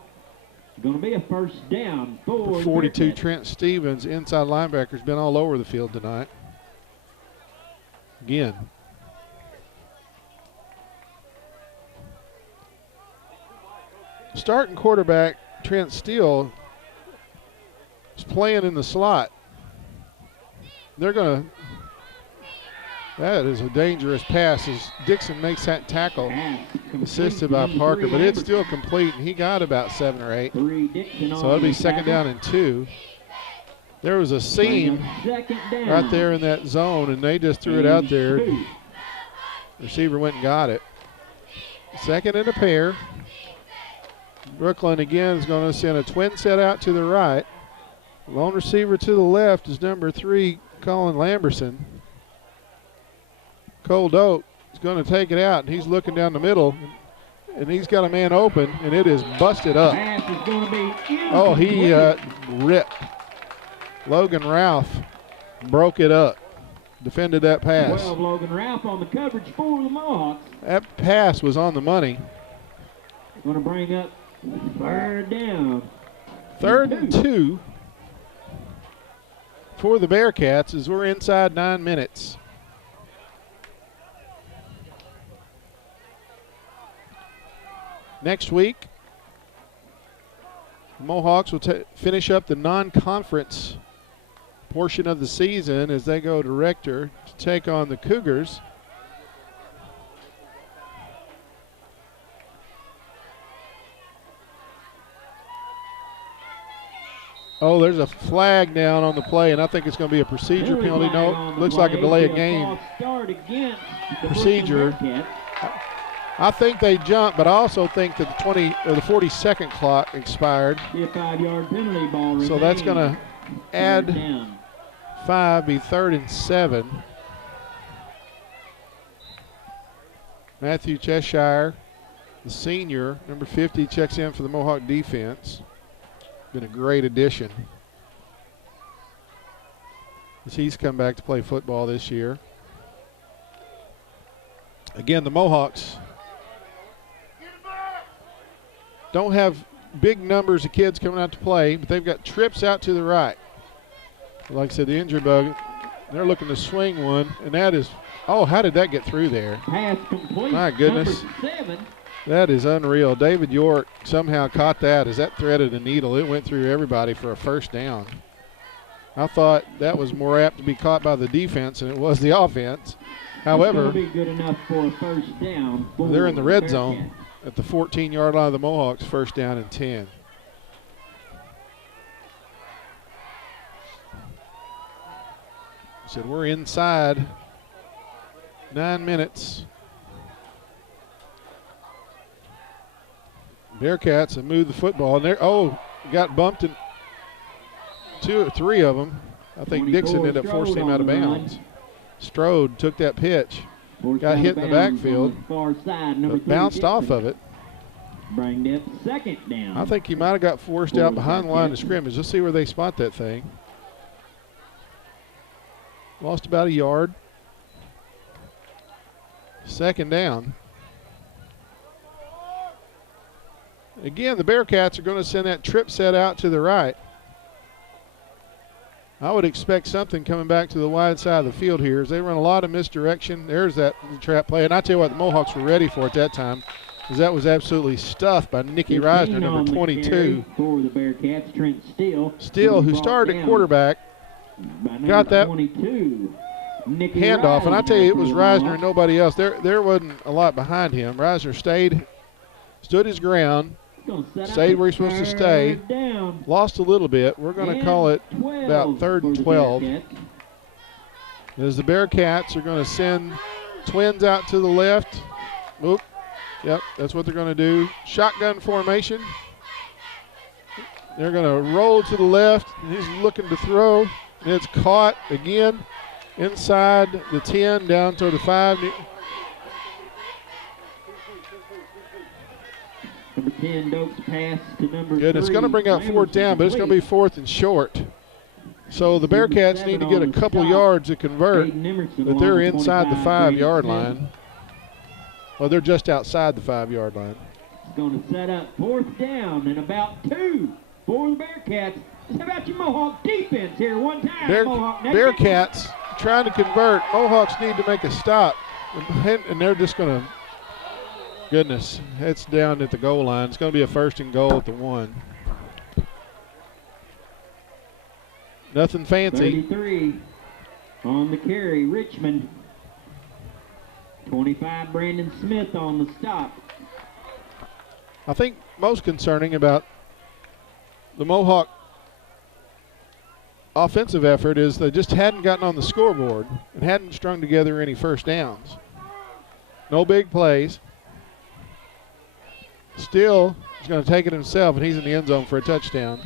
It's going to be a first down for 42 Bearcats. Trent Stevens, inside linebacker's been all over the field tonight. Again. Starting quarterback Trent Steele is playing in the slot. They're going to, that is a dangerous pass as Dixon makes that tackle, assisted by Parker, but it's still complete, and he got about 7 or 8. So it'll be second down and 2. There was a seam right there in that zone, and they just threw it out there. The receiver went and got it. Second and a pair. Brookland again is going to send a twin set out to the right. Lone receiver to the left is number 3, Colin Lamberson. Cole Doak is going to take it out, and he's looking down the middle, and he's got a man open, and it is busted up. Oh, he ripped. Logan Ralph broke it up, defended that pass. 12 Logan Ralph on the coverage for the Mohawks. That pass was on the money. Going to bring up third down. 3rd and 2 for the Bearcats as we're inside 9 minutes. Next week, the Mohawks will finish up the non-conference portion of the season as they go to Rector to take on the Cougars. Oh, there's a flag down on the play, and I think it's going to be a procedure penalty. No, looks like a delay of game procedure. I think they jumped, but I also think that the 40-second clock expired. A 5-yard penalty ball. So that's going to add 5, be 3rd and 7. Matthew Cheshire, the senior, number 50, checks in for the Mohawk defense. Been a great addition as he's come back to play football this year. Again, the Mohawks don't have big numbers of kids coming out to play, but they've got trips out to the right. Like I said, the injury bug, they're looking to swing one, and that is, oh, how did that get through there? Pass complete. My goodness. Number 7. That is unreal. David York somehow caught that as that threaded a needle. It went through everybody for a first down. I thought that was more apt to be caught by the defense than it was the offense. However, be good enough for a first down. They're in the red zone at the 14-yard line of the Mohawks, first down and 10. I said we're inside 9 minutes. Bearcats have moved the football, and got bumped in 2 or 3 of them. I think Dixon ended up forcing him out of bounds. Strode took that pitch, got hit in the backfield, but bounced off of it. Bring that second down. I think he might have got forced out behind the line of scrimmage. Let's see where they spot that thing. Lost about a yard. Second down. Again, the Bearcats are going to send that trip set out to the right. I would expect something coming back to the wide side of the field here as they run a lot of misdirection. There's that trap play. And I tell you what, the Mohawks were ready for it that time because that was absolutely stuffed by Nicky Reisner, number 22. For the Bearcats, Trent Steele. Steele, who started at quarterback, got that handoff. And I tell you, it was Reisner and nobody else. There wasn't a lot behind him. Reisner stood his ground, stayed where he's supposed to stay, lost a little bit. We're going to call it about 3rd and 12. As the Bearcats are going to send twins out to the left. Oop. Yep, that's what they're going to do. Shotgun formation. They're going to roll to the left. He's looking to throw. And it's caught again inside the 10 down toward the 5. Number 10, Dokes pass to number 3. Good. It's going to bring out 4th down, but it's going to be 4th and short. So the Bearcats need to get a couple yards to convert, but they're inside the 5-yard line. Well, they're just outside the 5-yard line. It's going to set up 4th down and about 2 for the Bearcats. How about your Mohawk defense here one time, Mohawk Nation? Bearcats trying to convert. Mohawks need to make a stop, and they're just going to, goodness, it's down at the goal line. It's going to be a 1st and goal at the 1. Nothing fancy. 33 on the carry, Richmond. 25, Brandon Smith on the stop. I think most concerning about the Mohawk offensive effort is they just hadn't gotten on the scoreboard and hadn't strung together any 1st downs. No big plays. Still, he's going to take it himself, and he's in the end zone for a touchdown.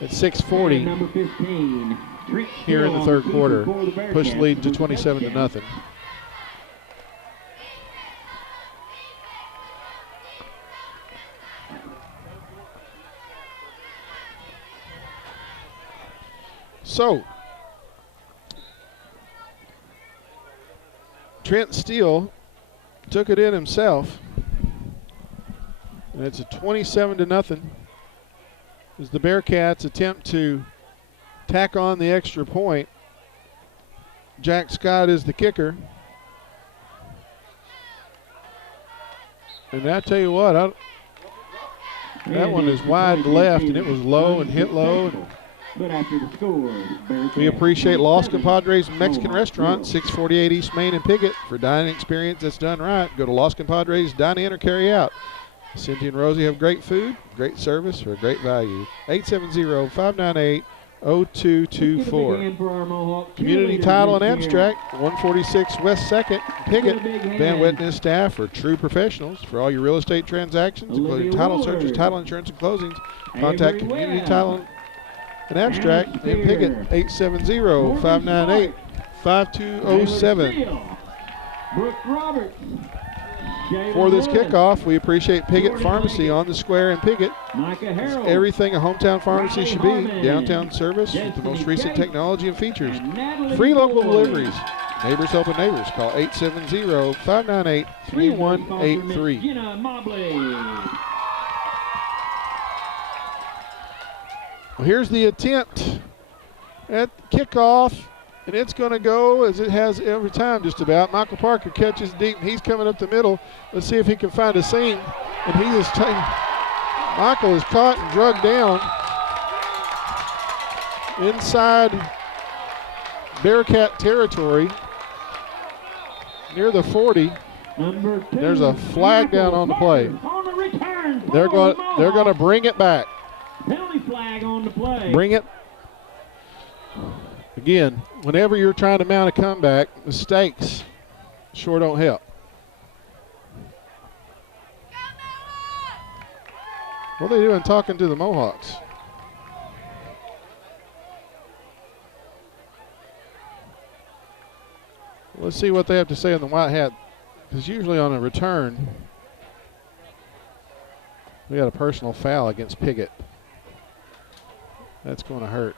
It's 6:40 number 15, here in the 3rd quarter. Push the lead to 27-0. So, Trent Steele took it in himself, and it's a 27-0 as the Bearcats attempt to tack on the extra point. Jack Scott is the kicker. And I tell you what, that one is wide left, and it was low and hit low. But after the score, we appreciate Los Compadres Mexican Restaurant, 648 East Main in Piggott. For dining experience that's done right, go to Los Compadres, dine in or carry out. Cynthia and Rosie have great food, great service, for a great value. 870-598-0224. Community Title and Abstract, 146 West 2nd, Piggott. Van Witten and staff are true professionals for all your real estate transactions, including title searches, title insurance, and closings. Contact Community Title and Abstract in Piggott, 870-598-5207. Brooke Roberts. For this kickoff, we appreciate Piggott Pharmacy on the square in Piggott. Everything a hometown pharmacy should be. Downtown service with the most recent technology and features. Free local deliveries. Neighbors helping neighbors. Call 870-598-3183. Well, here's the attempt at kickoff. And it's going to go as it has every time just about. Michael Parker catches deep, and he's coming up the middle. Let's see if he can find a seam. And he is Michael is caught and drugged down inside Bearcat territory near the 40. There's a flag down on the play. They're going to bring it back. Penalty flag on the play. Bring it. Again, whenever you're trying to mount a comeback, mistakes sure don't help. What are they doing talking to the Mohawks? Let's see what they have to say in the white hat, because usually on a return, we got a personal foul against Piggott. That's going to hurt.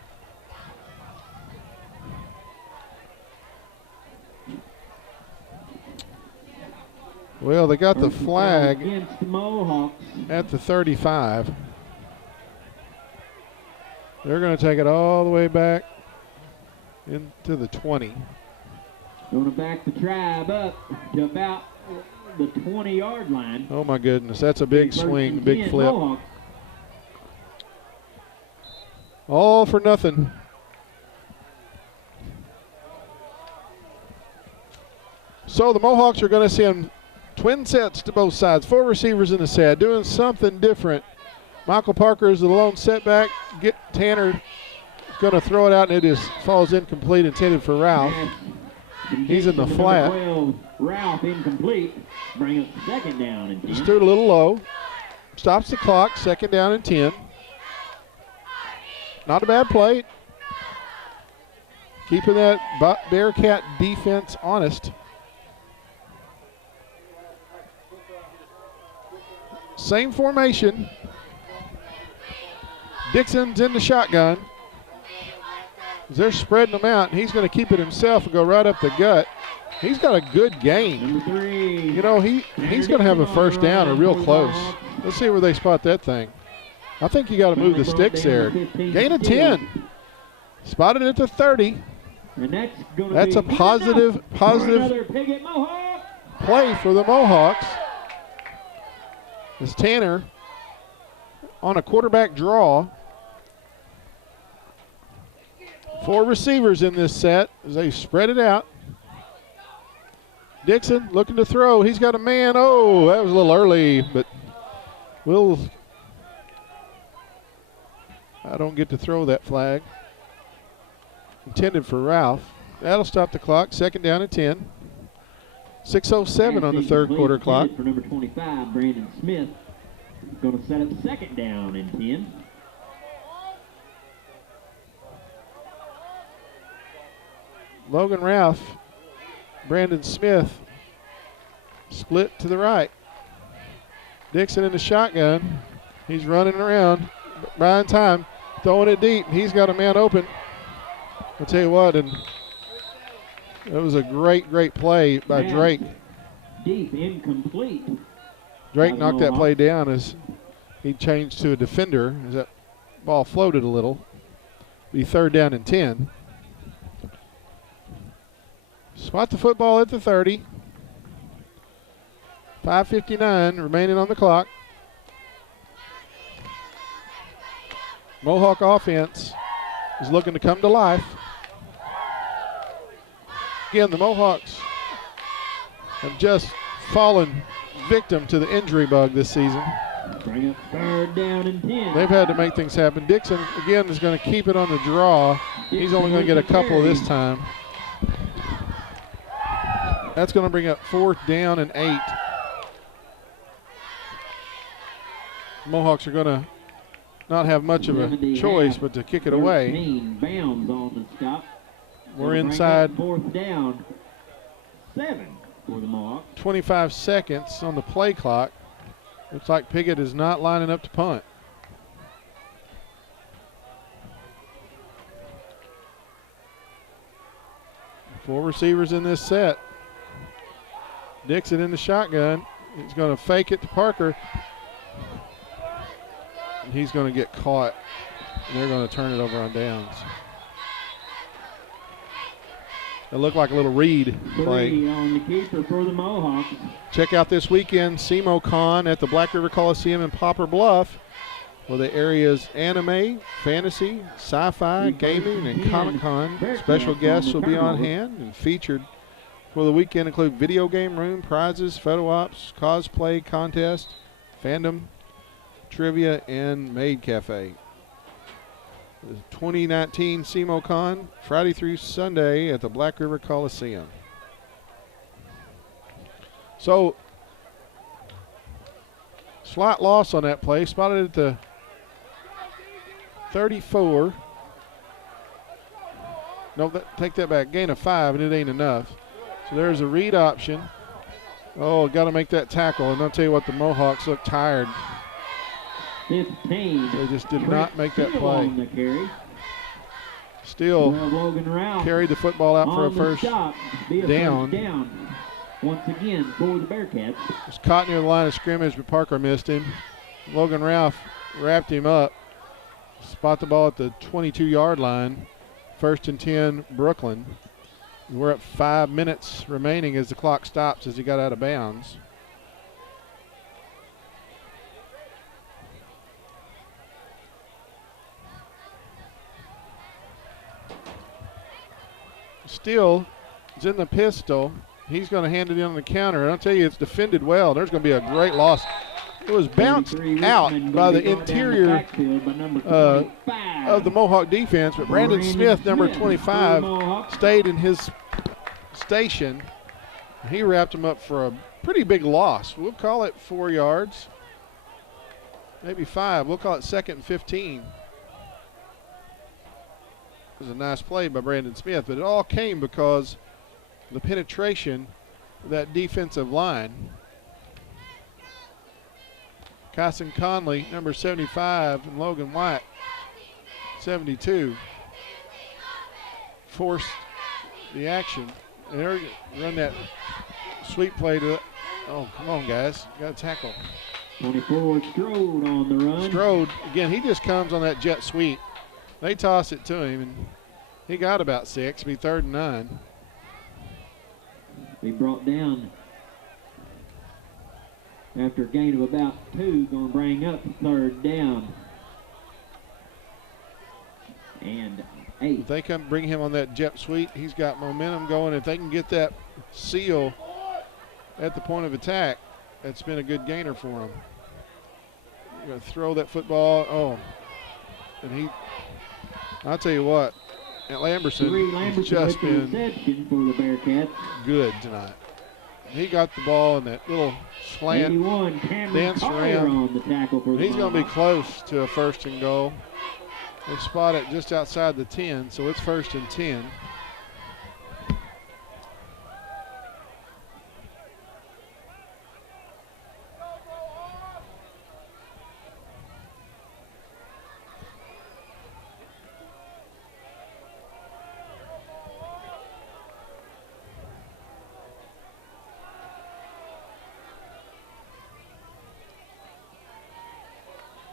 Well, they got the flag against the Mohawks at the 35. They're going to take it all the way back into the 20. Going to back the Tribe up to about the 20-yard line. Oh, my goodness. That's a big swing, big flip. Mohawk. All for nothing. So the Mohawks are going to send twin sets to both sides. 4 receivers in the set, doing something different. Michael Parker is the lone setback. Tanner going to throw it out, and it falls incomplete, intended for Ralph. He's in the flat. 12, Ralph incomplete. Bring up second down and 10. Just threw it a little low. Stops the clock, second down and 10. Not a bad play. Keeping that Bearcat defense honest. Same formation. Dixon's in the shotgun. They're spreading them out. He's going to keep it himself and go right up the gut. He's got a good game. Number 3. You know, he's going to have a first down or real close. Let's see where they spot that thing. I think you got to move the sticks there. Gain of 10. Spotted at the 30. And that's a positive play for the Mohawks. As Tanner on a quarterback draw. 4 receivers in this set as they spread it out. Dixon looking to throw. He's got a man. Oh, that was a little early, but I don't get to throw that flag. Intended for Ralph. That'll stop the clock. Second down at 10. 6:07 on the third quarter clock. For number 25, Brandon Smith. Going to set up second down and 10. Logan Ralph, Brandon Smith, split to the right. Dixon in the shotgun. He's running around. Brian Time throwing it deep. He's got a man open. I'll tell you what, and it was a great play by Drake. Deep, incomplete. Drake knocked that play down as he changed to a defender as that ball floated a little. Be third down and 10. Spot the football at the 30. 5:59 remaining on the clock. Mohawk offense is looking to come to life. Again, the Mohawks have just fallen victim to the injury bug this season. Bring up third down and 10. They've had to make things happen. Dixon, again, is going to keep it on the draw. He's only going to get a couple this time. That's going to bring up 4th down and 8. Mohawks are going to not have much of a choice but to kick it away. Bounds on the stop. We're inside 4th down. 7 for the Mohawks. 25 seconds on the play clock. Looks like Piggott is not lining up to punt. Four receivers in this set. Dixon in the shotgun. He's going to fake it to Parker. And he's going to get caught. And they're going to turn it over on downs. It looked like a little read play. 3 on the keeper for the Mohawks. Check out this weekend SEMO-Con at the Black River Coliseum in Poplar Bluff, where the area's anime, fantasy, sci-fi, gaming, and Comic-Con. Special guests will be on hand, and featured for the weekend include video game room, prizes, photo ops, cosplay contest, fandom, trivia, and maid cafe. The 2019 SEMO-Con, Friday through Sunday at the Black River Coliseum. So, slight loss on that play. Spotted at the 34. No, take that back. Gain of 5, and it ain't enough. So there's a read option. Oh, got to make that tackle. And I'll tell you what, the Mohawks look tired. 15. They just did not make that play. On the carry. Still Logan Ralph carried the football out for a first down. Once again for the Bearcats. Was caught near the line of scrimmage, but Parker missed him. Logan Ralph wrapped him up. spot the ball at the 22-yard line. 1st and 10, Brookland. We're at 5 minutes remaining as the clock stops as he got out of bounds. Steele is in the pistol. He's going to hand it in on the counter. And I'll tell you, it's defended well. There's going to be a great loss. It was bounced out by the interior of the Mohawk defense, but Brandon Smith, number 25, stayed in his station. He wrapped him up for a pretty big loss. We'll call it 4 yards, maybe 5. We'll call it 2nd and 15. It was a nice play by Brandon Smith, but it all came because of the penetration of that defensive line. Kyson Conley, number 75, and Logan White, 72, forced the action. And they're run that sweep play to, oh, come on, guys. Got to tackle. 24, Strode on the run. Strode, again, he just comes on that jet sweep. They toss it to him, and he got about 6. Be 3rd and 9. He brought down after a gain of about 2, going to bring up 3rd down. And 8. If they come bring him on that jet sweep, he's got momentum going. If they can get that seal at the point of attack, that's been a good gainer for him. You're going to throw that football. Oh, and I'll tell you what, at Lamberson, he's just been for the Bearcats. Good tonight. He got the ball in that little slant, 81, danced around. On the tackle for He's going to be close to a 1st and goal. They spot it just outside the 10, so it's 1st and 10.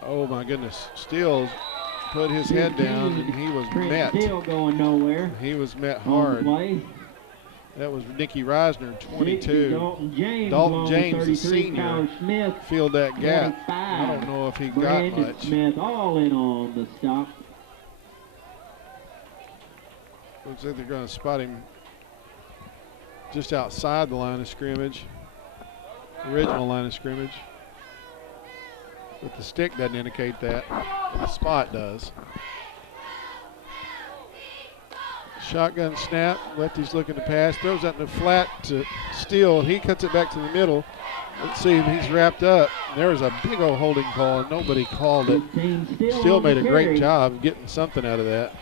Oh my goodness, Steele put his head down and he was met. Still going nowhere. He was met hard. That was Nicky Reisner, 22. Dalton James, the senior, filled that gap. I don't know if he got much. Smith all in on the stop. Looks like they're going to spot him just outside the line of scrimmage, original line of scrimmage. But the stick doesn't indicate that. The spot does. Shotgun snap. Lefty's looking to pass. Throws that in the flat to Steele. He cuts it back to the middle. Let's see if he's wrapped up. There was a big old holding call, and nobody called it. Steele made a great job of getting something out of that.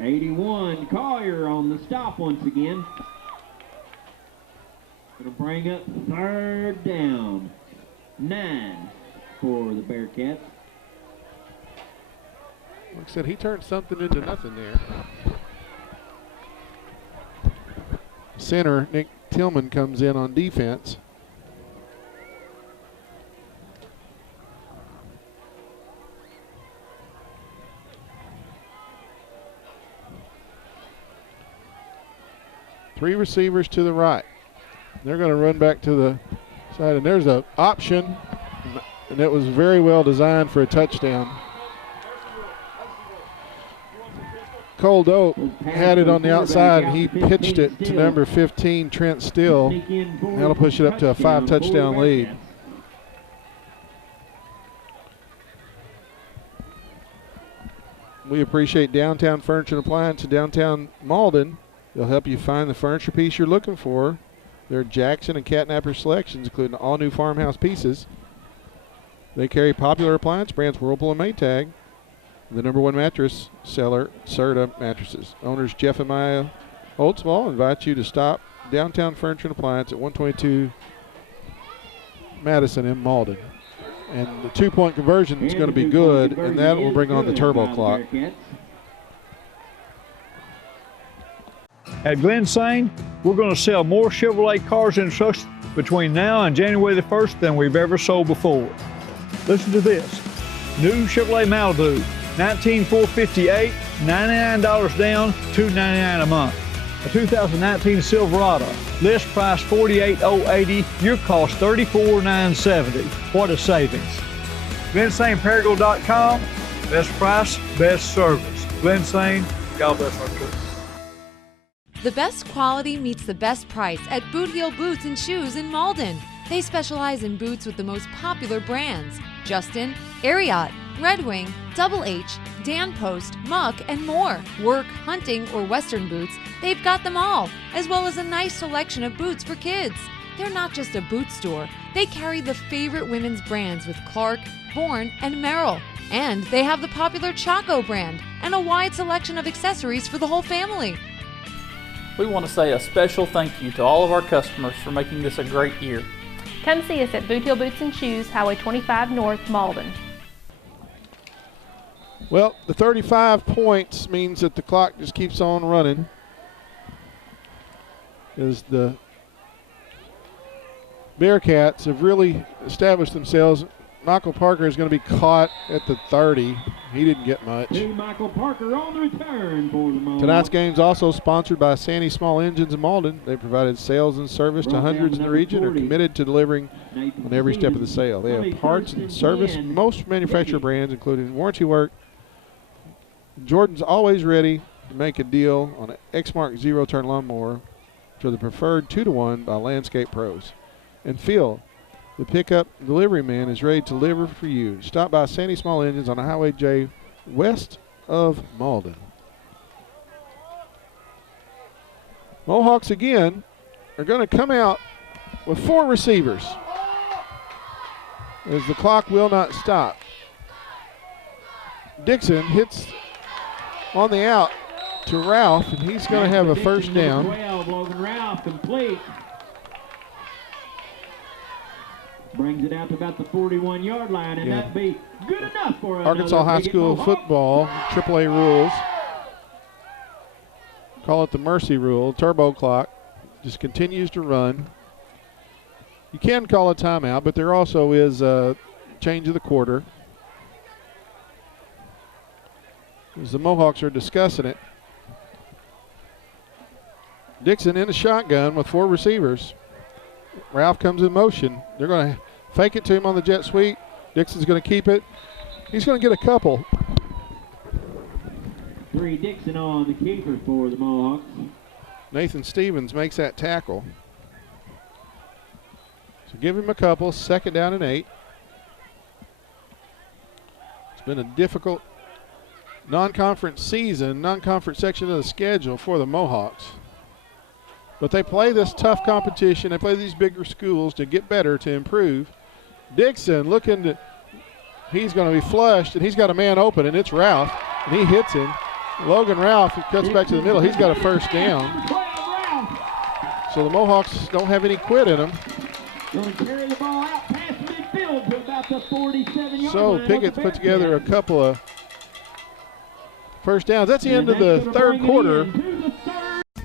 81, Collier on the stop once again. Going to bring up 3rd down. 9 for the Bearcats. Like I said, he turned something into nothing there. Center, Nick Tillman, comes in on defense. Three receivers to the right. They're going to run back to the side, and there's an option, and it was very well designed for a touchdown. Cole Dope had it on the outside, and he pitched it to number 15, Trent Steele. That'll push it up to a 5-touchdown lead. We appreciate Downtown Furniture and Appliance in downtown Malden. They'll help you find the furniture piece you're looking for. Their Jackson and Catnapper selections, including all new farmhouse pieces. They carry popular appliance brands Whirlpool and Maytag. The #1 mattress seller, Serta Mattresses. Owners Jeff and Maya Oldsmall invite you to stop Downtown Furniture and Appliance at 122 Madison in Malden. And the 2-point conversion is going to be good, and that will bring on the turbo clock. At Glen Sane, we're going to sell more Chevrolet cars and trucks between now and January the 1st than we've ever sold before. Listen to this. New Chevrolet Malibu, 19,458, $99 down, $299 a month. A 2019 Silverado, list price $48,080, your cost $34,970. What a savings. GlenSaneParagould.com, best price, best service. Glen Sane, God bless our troops. The best quality meets the best price at Boot Heel Boots and Shoes in Malden. They specialize in boots with the most popular brands: Justin, Ariat, Red Wing, Double H, Dan Post, Muck, and more. Work, hunting, or Western boots, they've got them all, as well as a nice selection of boots for kids. They're not just a boot store. They carry the favorite women's brands with Clark, Bourne, and Merrill. And they have the popular Chaco brand and a wide selection of accessories for the whole family. We want to say a special thank you to all of our customers for making this a great year. Come see us at Boot Heel Boots and Shoes, Highway 25 North, Malden. Well, the 35 points means that the clock just keeps on running as the Bearcats have really established themselves. Michael Parker is going to be caught at the 30. He didn't get much. Michael Parker on the return for the Mohawks. Tonight's game is also sponsored by Sandy Small Engines in Malden. They provided sales and service to hundreds in the region, are committed to delivering on every step of the sale. They have parts and service, most manufacturer brands, including warranty work. Jordan's always ready to make a deal on an Exmark zero-turn lawnmower for the preferred 2-to-1 by Landscape Pros. And Phil, the pickup delivery man, is ready to deliver for you. Stop by Sandy Small Engines on Highway J west of Malden. Mohawks again are going to come out with 4 receivers as the clock will not stop. Dixon hits on the out to Ralph, and he's going to have a first down. 12, Logan Ralph complete. Brings it out to about the 41-yard line, and that'd be good enough for Arkansas High School football, AAA rules. Call it the mercy rule. Turbo clock just continues to run. You can call a timeout, but there also is a change of the quarter. As the Mohawks are discussing it. Dixon in the shotgun with 4 receivers. Ralph comes in motion. They're going to fake it to him on the jet sweep. Dixon's going to keep it. He's going to get a couple. 3 Dixon on the keeper for the Mohawks. Nathan Stevens makes that tackle. So give him a couple. 2nd down and 8. It's been a difficult non-conference season, non-conference section of the schedule for the Mohawks. But they play this tough competition. They play these bigger schools to get better, to improve. Dixon looking to, he's going to be flushed, and he's got a man open, and it's Ralph, and he hits him. Logan Ralph, he cuts back to the middle. He's got a first down. So the Mohawks don't have any quit in them. Going to carry the ball out past midfield to about the 47-yard So line. Piggott's put together a couple of first downs. That's the end of the 3rd quarter.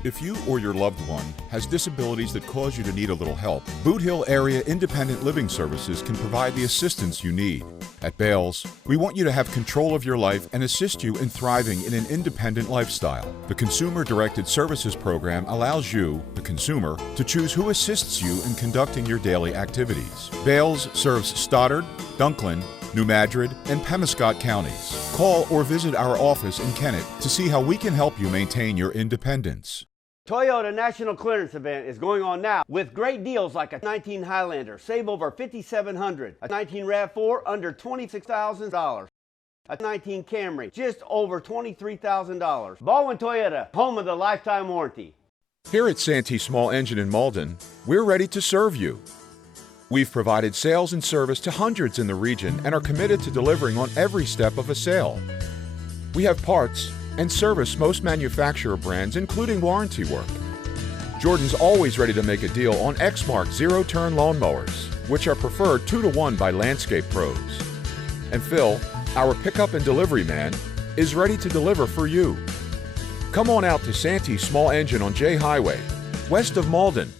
If you or your loved one has disabilities that cause you to need a little help, Boot Hill Area Independent Living Services can provide the assistance you need. At Bales, we want you to have control of your life and assist you in thriving in an independent lifestyle. The Consumer Directed Services Program allows you, the consumer, to choose who assists you in conducting your daily activities. Bales serves Stoddard, Dunklin, New Madrid, and Pemiscot counties. Call or visit our office in Kennett to see how we can help you maintain your independence. Toyota National Clearance Event is going on now with great deals like a 19 Highlander, save over $5,700, a 19 RAV4 under $26,000, a 19 Camry just over $23,000. Baldwin Toyota, home of the lifetime warranty. Here at Santee Small Engine in Malden, we're ready to serve you. We've provided sales and service to hundreds in the region and are committed to delivering on every step of a sale. We have parts and service most manufacturer brands, including warranty work. Jordan's always ready to make a deal on Exmark zero-turn lawnmowers, which are preferred 2-to-1 by Landscape Pros. And Phil, our pickup and delivery man, is ready to deliver for you. Come on out to Santee Small Engine on J Highway, west of Malden.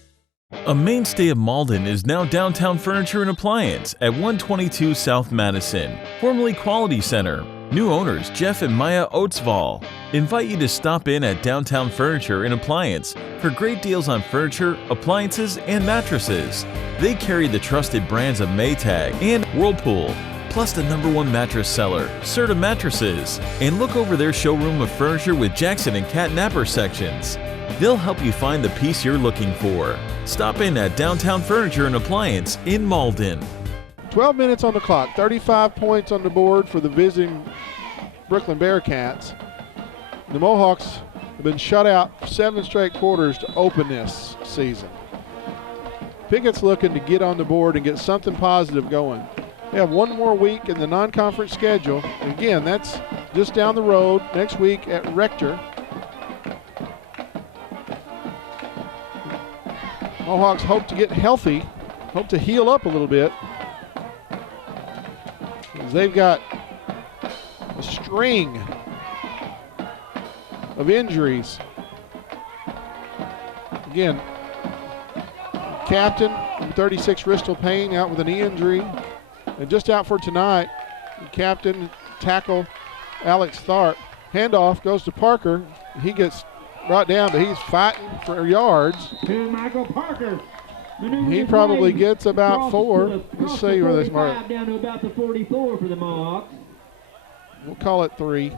A mainstay of Malden is now Downtown Furniture and Appliance at 122 South Madison, formerly Quality Center. New owners Jeff and Maya Oatsvall invite you to stop in at Downtown Furniture and Appliance for great deals on furniture, appliances, and mattresses. They carry the trusted brands of Maytag and Whirlpool, plus the #1 mattress seller, Serta Mattresses, and look over their showroom of furniture with Jackson and Cat Napper sections. They'll help you find the piece you're looking for. Stop in at Downtown Furniture and Appliance in Malden. 12 minutes on the clock, 35 points on the board for the visiting Brookland Bearcats. The Mohawks have been shut out 7 straight quarters to open this season. Piggott's looking to get on the board and get something positive going. They have one more week in the non-conference schedule. And again, that's just down the road next week at Rector. Mohawks hope to get healthy, hope to heal up a little bit. As they've got a string of injuries. Again, captain, 36, Ristel Payne, out with a knee injury. And just out for tonight, captain, tackle, Alex Tharp. Handoff goes to Parker. He gets brought down, but he's fighting for yards. To Michael Parker. He probably gets about 4. Let's see where this mark. Down to about the 44 for the Mohawks. We'll call it 3.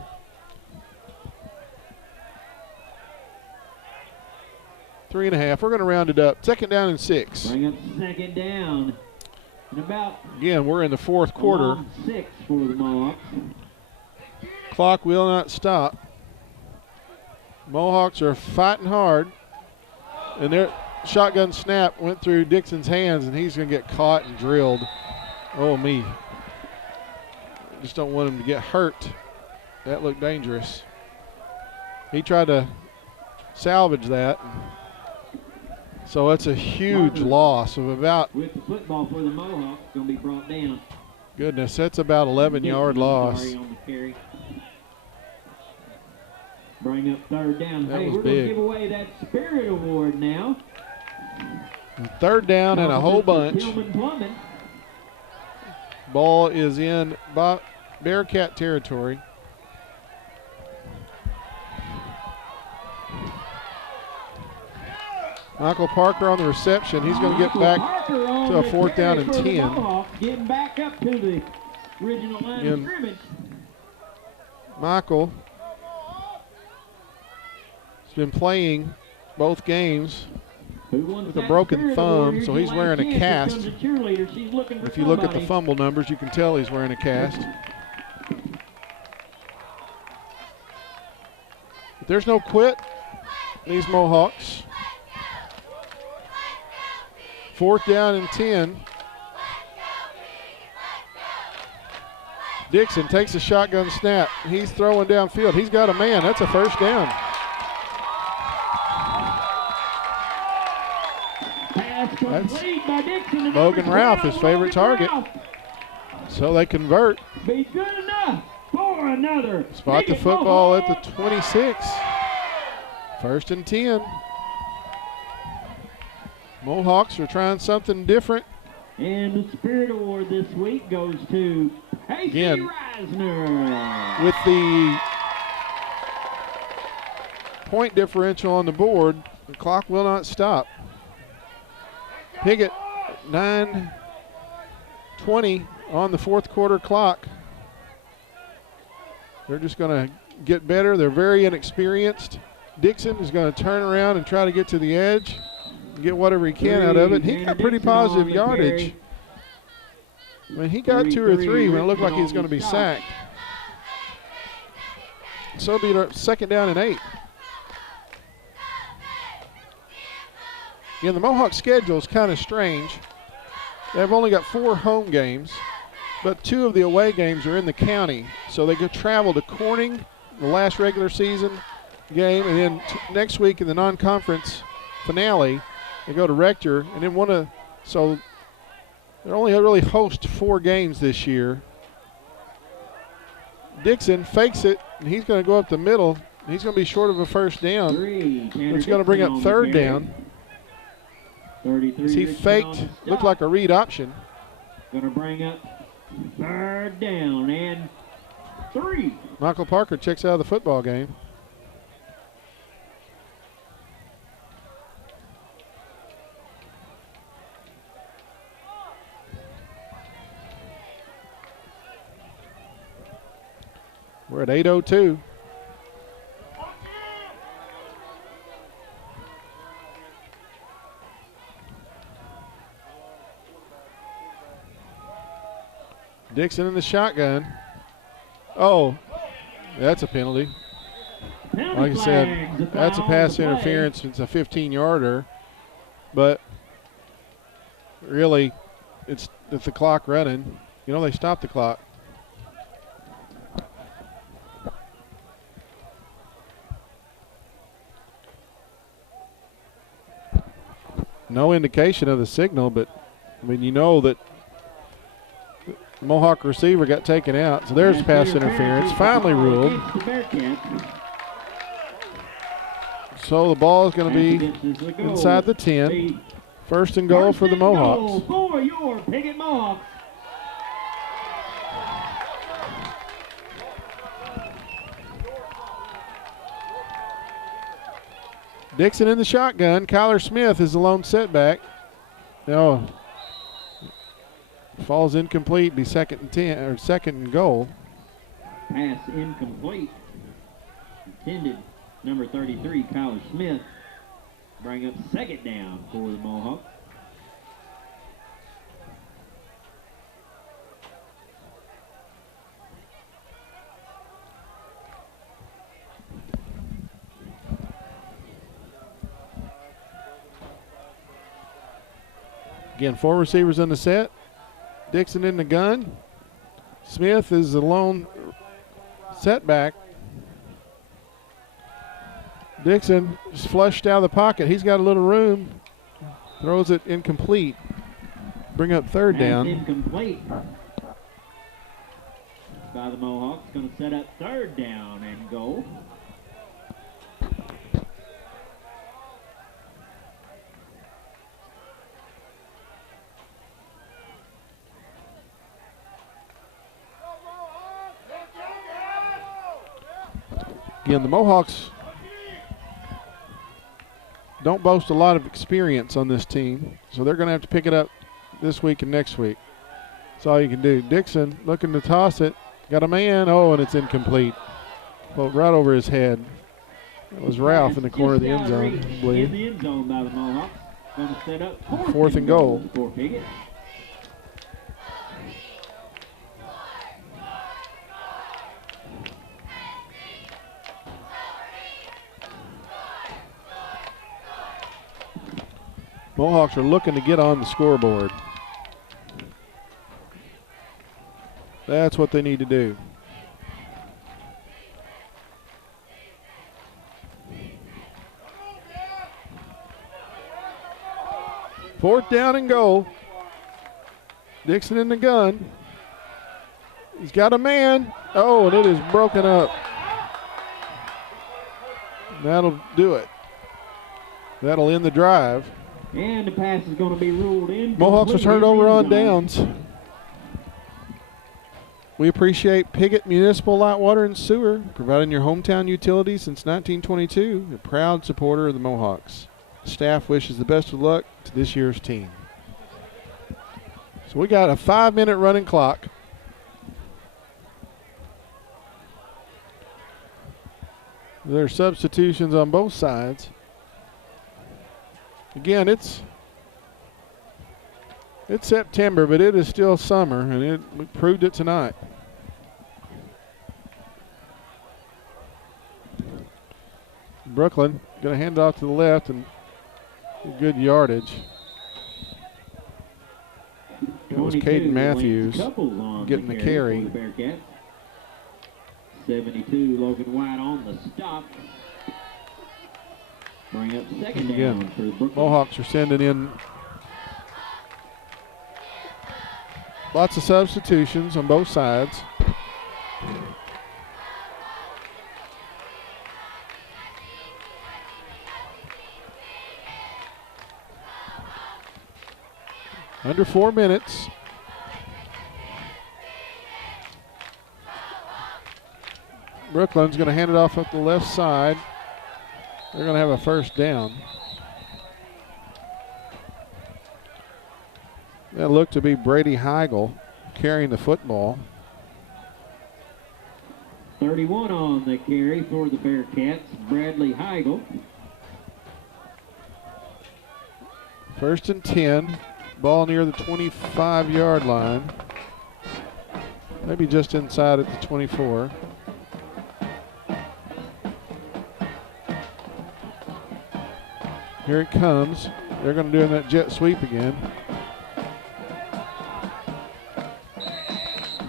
Three and a half. We're going to round it up. 2nd down and 6. Bring up 2nd down. And about again, we're in the 4th quarter. 6 for the Mohawks. Clock will not stop. Mohawks are fighting hard, and their shotgun snap went through Dixon's hands, and he's going to get caught and drilled. Oh, me. Just don't want him to get hurt. That looked dangerous. He tried to salvage that. So it's a huge loss of about. With the football for the Mohawks, going to be brought down. Goodness, that's about 11-yard loss. On the carry. Bring up 3rd down. That hey, was we're going to give away that Spirit Award now. 3rd down and a whole bunch. Ball is in Bearcat territory. Michael Parker on the reception. He's going to get back to a 4th down and 10. Getting back up to the original line of scrimmage. Michael has been playing both games with a broken thumb, so he's wearing a cast. If you look at the fumble numbers, you can tell he's wearing a cast. But there's no quit, these Mohawks. 4th down and 10. Dixon takes a shotgun snap. He's throwing downfield. He's got a man. That's a 1st down. That's Logan Ralph, his favorite target. So they convert. Be good enough for another. Spot the football at the 26. 1st and 10. Mohawks are trying something different. And the Spirit Award this week goes to again, Reisner. With the point differential on the board, the clock will not stop. Piggott, 9:20 on the 4th quarter clock. They're just going to get better. They're very inexperienced. Dixon is going to turn around and try to get to the edge. Get whatever he can out of it. He got pretty positive yardage. I mean, he got 2 or 3 when it looked like he was going to be sacked. So it'll be 2nd down and 8. Yeah, the Mohawk schedule is kind of strange. They've only got 4 home games, but 2 of the away games are in the county. So they could travel to Corning, the last regular season game, and then next week in the non-conference finale, they go to Rector, and then so they're only really host 4 games this year. Dixon fakes it, and he's going to go up the middle. He's going to be short of a 1st down. It's going to bring up 3rd down. 33. He faked, looked like a read option. Going to bring up 3rd down and 3. Michael Parker checks out of the football game. We're at 8:02. Dixon in the shotgun. Oh, that's a penalty. Like I said, that's a pass interference. It's a 15-yarder. But really, it's the clock running. You know, they stopped the clock. No indication of the signal, but I mean, you know that the Mohawk receiver got taken out. So there's pass interference, finally ruled. So the ball is going to be inside the 10. 1st and goal for the Mohawks. For your Piggott Mohawks. Dixon in the shotgun. Kyler Smith is the lone setback. No. Falls incomplete. Be 2nd and 10 or 2nd and goal. Pass incomplete. Intended number 33, Kyler Smith. Bring up 2nd down for the Mohawks. Again, 4 receivers in the set. Dixon in the gun. Smith is the lone setback. Dixon is flushed out of the pocket. He's got a little room. Throws it incomplete. Bring up 3rd down. Incomplete by the Mohawks. Going to set up 3rd down and goal. Again, the Mohawks don't boast a lot of experience on this team, so they're going to have to pick it up this week and next week. That's all you can do. Dixon looking to toss it. Got a man. Oh, and it's incomplete. Well, right over his head. It was Ralph in the corner of the end zone. In the end zone by the Mohawks. Going to set up 4th and goal. For Piggott. Mohawks are looking to get on the scoreboard. That's what they need to do. Fourth down and goal. Dixon in the gun. He's got a man. Oh, and it is broken up. That'll do it. That'll end the drive. And the pass is going to be ruled in. Mohawks will turn it over on downs. We appreciate Piggott Municipal Light Water and Sewer, providing your hometown utilities since 1922, a proud supporter of the Mohawks. Staff wishes the best of luck to this year's team. So we got a 5-minute running clock. There are substitutions on both sides. Again, it's September, but it is still summer, and we proved it tonight. Brookland going to hand it off to the left, and good yardage. It was Caden Matthews getting the carry. 72, Logan White on the stop. Bring up 2nd down for Brookland. Mohawks are sending in lots of substitutions on both sides. Under 4 minutes. Brookland's going to hand it off up the left side. They're going to have a first down. That looked to be Brady Heigl carrying the football. 31 on the carry for the Bearcats, Bradley Heigl. First and 10. Ball near the 25-yard line. Maybe just inside at the 24. Here it comes. They're going to do that jet sweep again.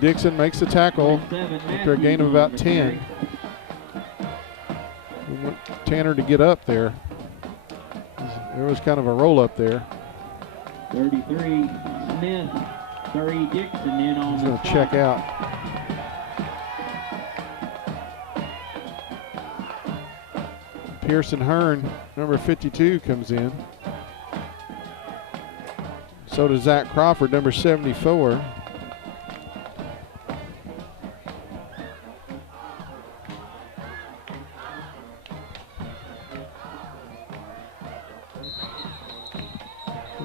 Dixon makes the tackle after a gain of about 10. We want Tanner to get up there. There was kind of a roll up there. 33 Smith, 30 Dixon in on He's the going to check out. Pearson Hearn, number 52, comes in. So does Zach Crawford, number 74.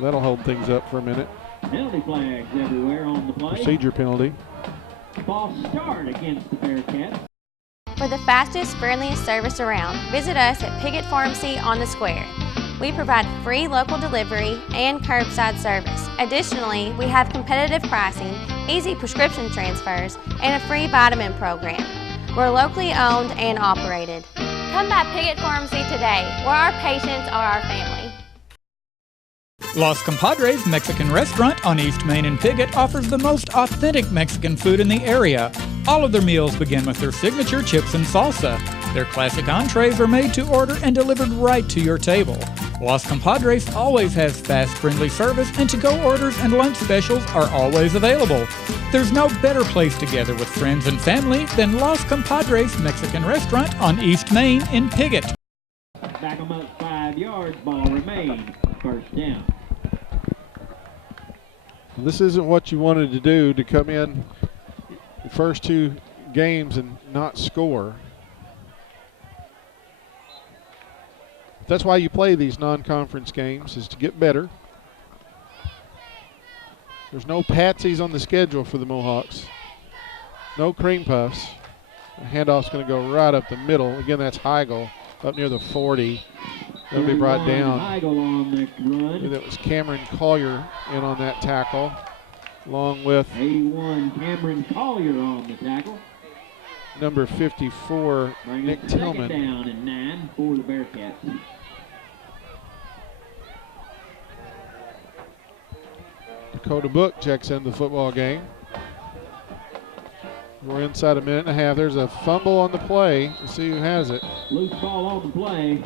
That'll hold things up for a minute. Penalty flags everywhere on the play. Procedure penalty. False start against the Bearcats. For the fastest, friendliest service around, visit us at Piggott Pharmacy on the Square. We provide free local delivery and curbside service. Additionally, we have competitive pricing, easy prescription transfers, and a free vitamin program. We're locally owned and operated. Come by Piggott Pharmacy today, where our patients are our family. Los Compadres Mexican Restaurant on East Main in Piggott offers the most authentic Mexican food in the area. All of their meals begin with their signature chips and salsa. Their classic entrees are made to order and delivered right to your table. Los Compadres always has fast, friendly service, and to-go orders and lunch specials are always available. There's no better place to gather with friends and family than Los Compadres Mexican Restaurant on East Main in Piggott. Back them up 5 yards, ball remains. First down. This isn't what you wanted to do, to come in the first 2 games and not score. That's why you play these non-conference games, is to get better. There's no patsies on the schedule for the Mohawks. No cream puffs. The handoff's going to go right up the middle. Again, that's Heigl up near the 40. That'll be brought down. Heigl on the run. That was Cameron Collier in on that tackle, along with 81 Cameron Collier on the tackle. Number 54, Nick Tillman. Second down and 9 for the Bearcats. Dakota Book checks in the football game. We're inside a minute and a half. There's a fumble on the play. Let's see who has it. Loose ball on the play.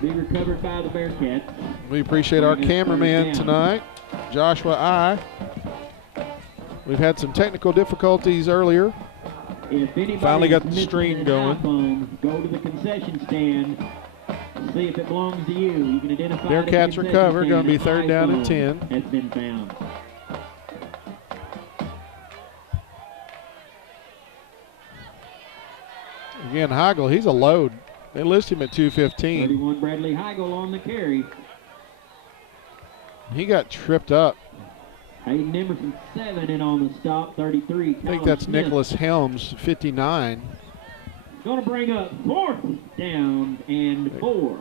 Be recovered by the Bearcats. We appreciate our cameraman tonight, Joshua I. We've had some technical difficulties earlier. Finally got the stream going. iPhone, go to the concession stand. See if it belongs to you. You can identify Bearcats recover. Going to be third down and 10. Has been found. Again, Heigl, he's a load. They list him at 215. 31 Bradley Heigl on the carry. He got tripped up. Hayden Emerson 7 in on the stop. 33. I think that's Nicholas Helms, 59. Going to bring up 4th down and 4.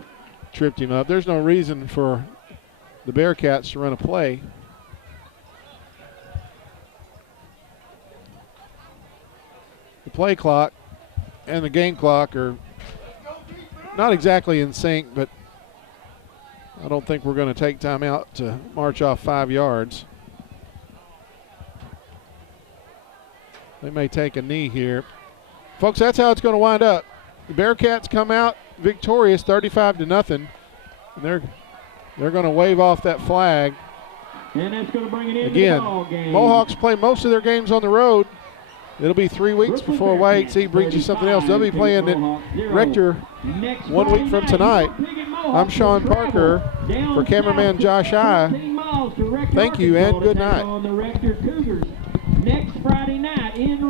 Tripped him up. There's no reason for the Bearcats to run a play. The play clock and the game clock are not exactly in sync, but I don't think we're going to take time out to march off 5 yards. They may take a knee here. Folks, that's how it's going to wind up. The Bearcats come out victorious 35-0. And they're going to wave off that flag. And that's going to bring it into again, the ball game. Mohawks play most of their games on the road. It'll be 3 weeks before YHC brings you something else. They'll be playing at Rector 1 week from tonight. I'm Sean Parker for cameraman Josh I. applause to Rector Thank you, and Arkansas to good take night. on the Rector Cougars next Friday night in